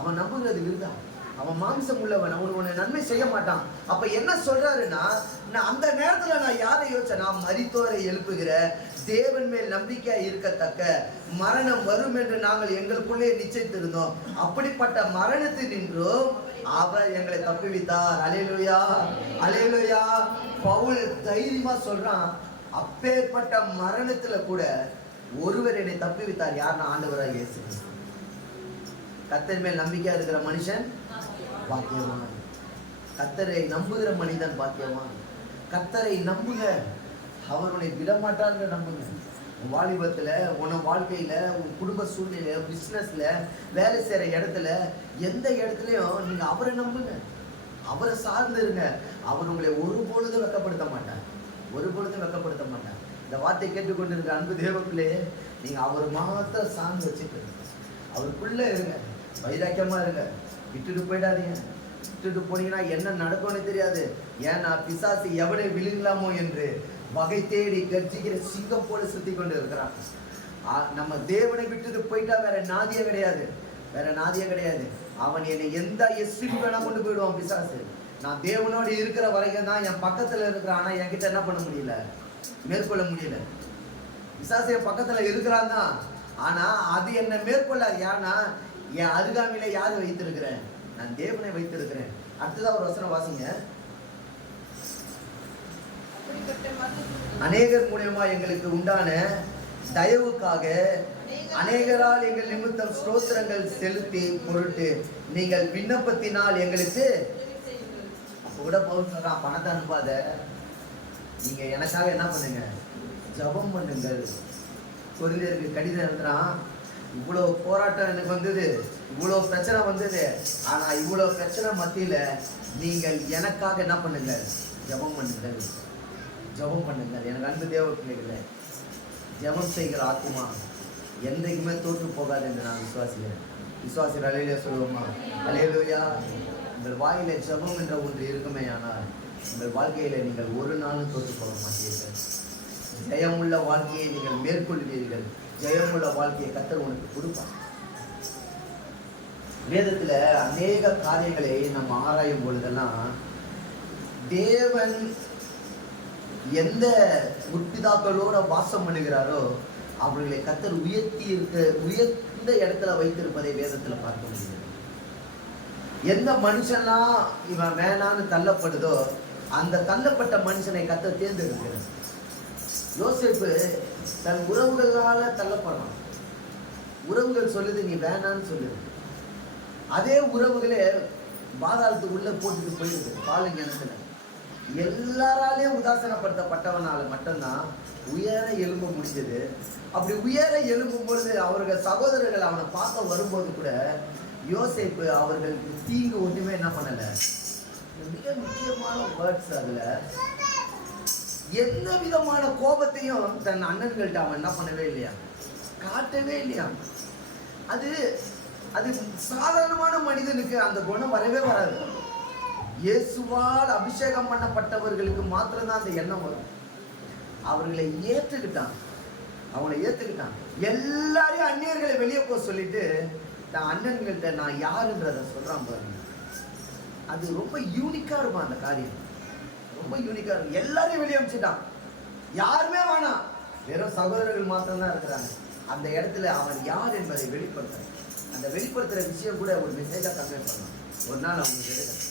அவன் நம்புகிறது விருதம், அவன் மாம்சம் உள்ளவன், அவனுக்கு உன்னை நன்மை செய்ய மாட்டான். அப்ப என்ன சொல்றாருன்னா, நான் அந்த நேரத்துல நான் யாரை யோசிச்சேன், நான் மரித்தோரை எழுப்புகிற தேவன் மேல் நம்பிக்கை இருக்கத்தக்க மரணம் வரும் என்று நாங்கள் எங்களுக்குள்ளே நிச்சயித்திருந்தோம். அப்படிப்பட்ட மரணத்தில் நின்றும் அவர் எங்களை தப்புவித்தார். அல்லேலூயா, அல்லேலூயா. பவுல் தைரியமா சொல்றான், அப்பேற்பட்ட மரணத்துல கூட ஒருவர் என்னை தப்புவித்தார். யாருன்னா ஆண்டவராக இயேசு கிறிஸ்து. கர்த்தர் மேல் நம்பிக்கையா இருக்கிற மனுஷன் பாக்கியவான். கர்த்தரை நம்புகிற மனிதன் பாக்கியவான். கர்த்தரை நம்புக, அவர் உன்னை விடமாட்டான்னு நம்புங்க. உன் வாலிபத்துல, உன் வாழ்க்கையில, உன் குடும்ப சூழ்நிலை, பிசினஸ்ல, வேலை செய்யற இடத்துல, எந்த இடத்துலயும் நீங்க அவரை நம்புங்க, அவரை சார்ந்துருங்க. அவர் உங்களை ஒருபொழுதும் வெட்கப்படுத்த மாட்டார், ஒருபொழுதும் வெட்கப்படுத்த மாட்டார். இந்த வார்த்தை கேட்டுக்கொண்டு இருக்க அன்பு தேவப்பிள்ளையே, நீங்க அவர் மாத்திரம் சார்ந்து வச்சுட்டு அவருக்குள்ள இருங்க, வைராக்கியமா இருங்க. விட்டுட்டு போயிடாதீங்க. விட்டுட்டு போனீங்கன்னா என்ன நடக்கும்னு தெரியாது. ஏன்னா பிசாசு எவனை விழுங்கலாமோ என்று வகை தேடி கர்ஜிக்கிற சிங்கம் போல சுத்தி கொண்டு இருக்கிறான். நம்ம தேவனை விட்டுட்டு போயிட்டா வேற நாதியே கிடையாது, வேற நாதியே கிடையாது. அவன் என்னை எந்த எஸ்ட்ரீம் வேணா கொண்டு போயிடுவான் பிசாசு. நான் தேவனோடு இருக்கிற வரைக்கும் தான் என் பக்கத்துல இருக்கிறான். ஆனா என்கிட்ட என்ன பண்ண முடியல, மேற்கொள்ள முடியல. பிசாசு என் பக்கத்துல இருக்கிறான் தான், ஆனா அது என்ன மேற்கொள்ளாது. ஏன்னா என் அருகாமையில யாரு வைத்திருக்கிறேன், நான் தேவனை வைத்திருக்கிறேன். அடுத்ததான் ஒரு வசனம் வாசிங்க. அநேகர் மூலமா எங்களுக்கு உண்டான தயவுக்காக அநேகரால் எங்கள் நிமித்தம் ஸ்தோத்திரங்கள் செலுத்தி பொருட்டு நீங்கள் விண்ணப்பத்தினால் எங்களுக்கு. அப்ப கூட பவுல் சொல்றான், பணத்தை அனுப்பாத, நீங்க எனக்காக என்ன பண்ணுங்க, ஜெபம் பண்ணுங்கள். கொரிந்தியருக்கு கடிதம் எழுதுறான், இவ்வளோ போராட்டம் எனக்கு வந்தது, இவ்வளோ பிரச்சனை வந்தது, ஆனா இவ்வளோ பிரச்சனை மத்தியில நீங்கள் எனக்காக என்ன பண்ணுங்க, ஜெபம் பண்ணுங்கள், ஜெபம் பண்ணுங்கள். எனக்கு அன்பு தேவ பிள்ளைகளே, ஜெபம் செய்கிற ஆத்மா என்றைக்குமே தோற்று போகாது என்று நான் விசுவாசிக்கிறேன். விசுவாசிகள் அல்லேலூயா சொல்லுவோமா? அல்லேலூயா. உங்கள் வாயில ஜெபம் என்ற ஒன்று இருக்குமே, ஆனால் உங்கள் வாழ்க்கையில நீங்கள் ஒரு நாளும் தோற்று போக மாட்டீர்கள். ஜெயமுள்ள வாழ்க்கையை நீங்கள் மேற்கொள்வீர்கள். ஜெயமுள்ள வாழ்க்கையை கர்த்தர் உனக்கு கொடுப்பார். வேதத்துல அநேக காரியங்களை நம்ம ஆராயும் பொழுதெல்லாம் தேவன் எந்த முற்பிதாக்களோட வாசம் பண்ணுகிறாரோ அவர்களை கர்த்தர் உயர்ந்த இடத்துல வைத்திருப்பதை வேதத்துல பார்க்க முடியும். எந்த மனுஷனா இவன் வேணான்னு தள்ளப்படுதோ அந்த தள்ளப்பட்ட மனுஷனை கர்த்தர் தேர்ந்தெடுக்கிறார். யோசேப்பு தன் உறவுகளால தள்ளப்படுறான். உறவுகள் சொல்லுது நீ வேணான்னு சொல்லுது. அதே உறவுகளே பாதாளத்துக்கு உள்ள போட்டுட்டு போயிடுது பாலஞானத்துல. எல்லாராலையும் உதாசனப்படுத்தப்பட்டவனால மட்டும்தான் உயர எழும்ப முடிஞ்சது. அப்படி உயர எழும்பும் பொழுது அவர்கள் சகோதரர்கள் அவனை பார்க்க வரும்போது கூட யோசேப்பு அவர்களுக்கு தீங்கு ஒன்றுமே என்ன பண்ணல. மிக முக்கியமான வேர்ட்ஸ், அதுல எந்த விதமான கோபத்தையும் தன் அண்ணன்கள்ட்ட அவன் என்ன பண்ணவே இல்லையா, காட்டவே இல்லையா. அது அது சாதாரணமான மனிதனுக்கு அந்த குணம் வரவே வராது. இயேசுவால் அபிஷேகம் பண்ணப்பட்டவர்களுக்கு மாத்திரம்தான் அந்த எண்ணம் வரும். அவர்களை ஏற்றுக்கிட்டான், அவங்களை ஏற்றுக்கிட்டான். எல்லாரையும் அந்நியர்களை வெளியே போக சொல்லிட்டு நான் அண்ணன்கள்ட்ட நான் யாருன்றத சொல்றான் பாருங்க. அது ரொம்ப யூனிக்கா இருக்கும் அந்த காரியம், ரொம்ப யூனிக்கா இருக்கும். எல்லாரையும் வெளியே அனுப்பிச்சிட்டான், யாருமே வேணாம், வெறும் சகோதரர்கள் மாத்திரம்தான் இருக்கிறாங்க. அந்த இடத்துல அவன் யார் என்பதை வெளிப்படுத்த, அந்த வெளிப்படுத்துற விஷயம் கூட ஒரு மெசேஜா கன்வே பண்ணலாம். ஒரு நாள் அவங்க எடுக்க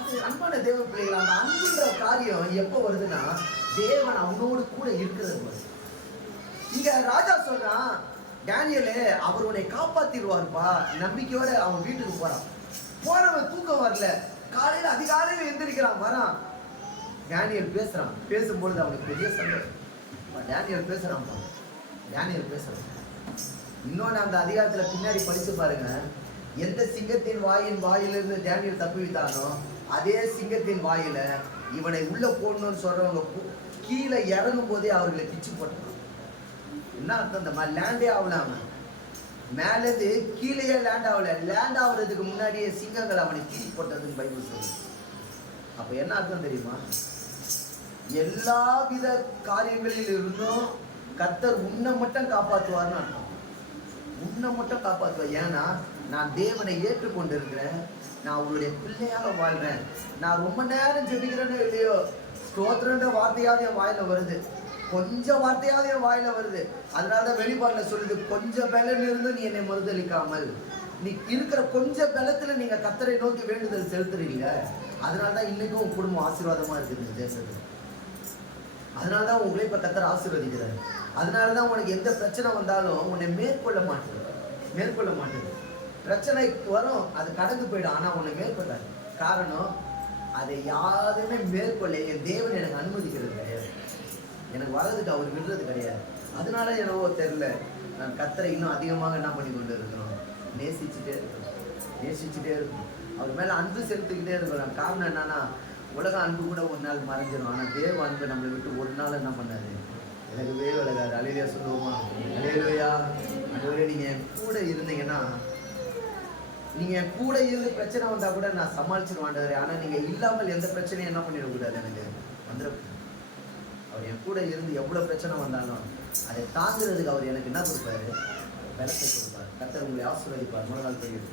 அது அன்பான தேவ பிள்ளைகள். அந்த அன்புன்ற காரியம் எப்போ வருதுன்னா தேவன் அவனோடு கூட இருக்கிறது வருது. இங்க ராஜா சொல்றான், டேனியலே அவர் உன்னை காப்பாத்திடுவார்ப்பா நம்பிக்கையோட அவன் வீட்டுக்கு போறான். போறவன் தூக்கம் வரல, காலையில அதிகாலையில எந்திரிக்கிறான், வரான். டேனியல் பேசுறான். பேசும்பொழுது அவனுக்கு பெரிய சந்தோஷம். டேனியல் பேசுறான், டேனியல் பேசுறான். இன்னொன்னு அந்த அதிகாரத்துல பின்னாடி படிச்சு பாருங்க, எந்த சிங்கத்தின் வாயிலிருந்து டேனியல் தப்பிவித்தானோ அதே சிங்கத்தின் வாயில இவனை உள்ள போடணும்னு சொல்றவங்க கீழே இறங்கும் போதே அவர்களை பிச்சு போட்டான். என்ன அர்த்தம்? இந்த மாதிரி லேண்டே ஆகல, அவன் மேலேருந்து கீழேயே லேண்ட் ஆகல. லேண்ட் ஆகுறதுக்கு முன்னாடியே சிங்கங்கள் அவனை கீழி போட்டதுன்னு பைபிள் சொல்லுது. அப்ப என்ன அர்த்தம் தெரியுமா? எல்லா வித காரியங்களில் இருந்தும் கர்த்தர் உன்னை மட்டும் காப்பாற்றுவார்னு அர்த்தம். உன்னை மட்டும் காப்பாற்றுவார். ஏன்னா நான் தேவனை ஏற்றுக்கொண்டு இருக்கிறேன், நான் அவருடைய பிள்ளையாக வாழ்றேன். நான் ரொம்ப நேரம் ஜெபிக்கிறேன்னு இல்லையோ, ஸ்தோத்திரன்ற வார்த்தையாவது என் வாயில வருது, கொஞ்சம் வார்த்தையாவது என் வாயில வருது. அதனாலதான் வெளிப்பாடுல சொல்லுது, கொஞ்சம் பலன் இருந்து நீ என்னை மறுதளிக்காமல். நீ இருக்கிற கொஞ்சம் பலத்துல நீங்க கர்த்தரை நோக்கி வேண்டுதல் செலுத்துறீங்க. அதனாலதான் இன்னைக்கும் உன் குடும்பம் ஆசீர்வாதமா இருக்குது இந்த தேசத்துல. அதனாலதான் உங்களை இப்ப கர்த்தர் ஆசீர்வதிக்கிறார். அதனாலதான் உனக்கு எந்த பிரச்சனை வந்தாலும் உன்னை மேற்கொள்ள மாட்டேங்குது. பிரச்சனை வரும், அது கடந்து போயிடும், ஆனா உன்னை மேற்கொள்ளாது. காரணம், அதை யாருமே மேற்கொள்ள என் தேவன் எனக்கு அனுமதிக்கிறது கிடையாது, எனக்கு வர்றதுக்கு அவர் விடுறது கிடையாது. அதனால என்னவோ தெரியல, நான் கர்த்தரை இன்னும் அதிகமாக என்ன பண்ணி கொண்டு இருக்கிறோம், நேசிச்சுட்டே இருக்கணும். அவர் மேல அன்பு செலுத்திக்கிட்டே இருக்கிறோம். காரணம் என்னன்னா, உலக அன்பு கூட ஒரு நாள் மறைஞ்சிடும், ஆனா தேவ அன்பு நம்மளை விட்டு ஒரு நாள் என்ன பண்ணாது, எனக்குவே விலகாது. அலையிலையா சொல்லுவோமா? அலையிலையா. அதுவரை நீங்க கூட இருந்தீங்கன்னா, நீங்க கூட இருந்து பிரச்சனை வந்தா கூட நான் சமாளிச்சிருவாண்டாரு. ஆனா நீங்க இல்லாமல் எந்த பிரச்சனையும் என்ன பண்ணிடக்கூடாது, எனக்கு வந்துடும். அவர் என் கூட இருந்து எவ்வளவு பிரச்சனை வந்தாலும் அதை தாங்குறதுக்கு அவர் எனக்கு என்ன கொடுப்பாரு, பலத்தை கொடுப்பார். கர்த்தர் உங்களை ஆசீர்வதிப்பார். முதல் நாள் தெரியும்.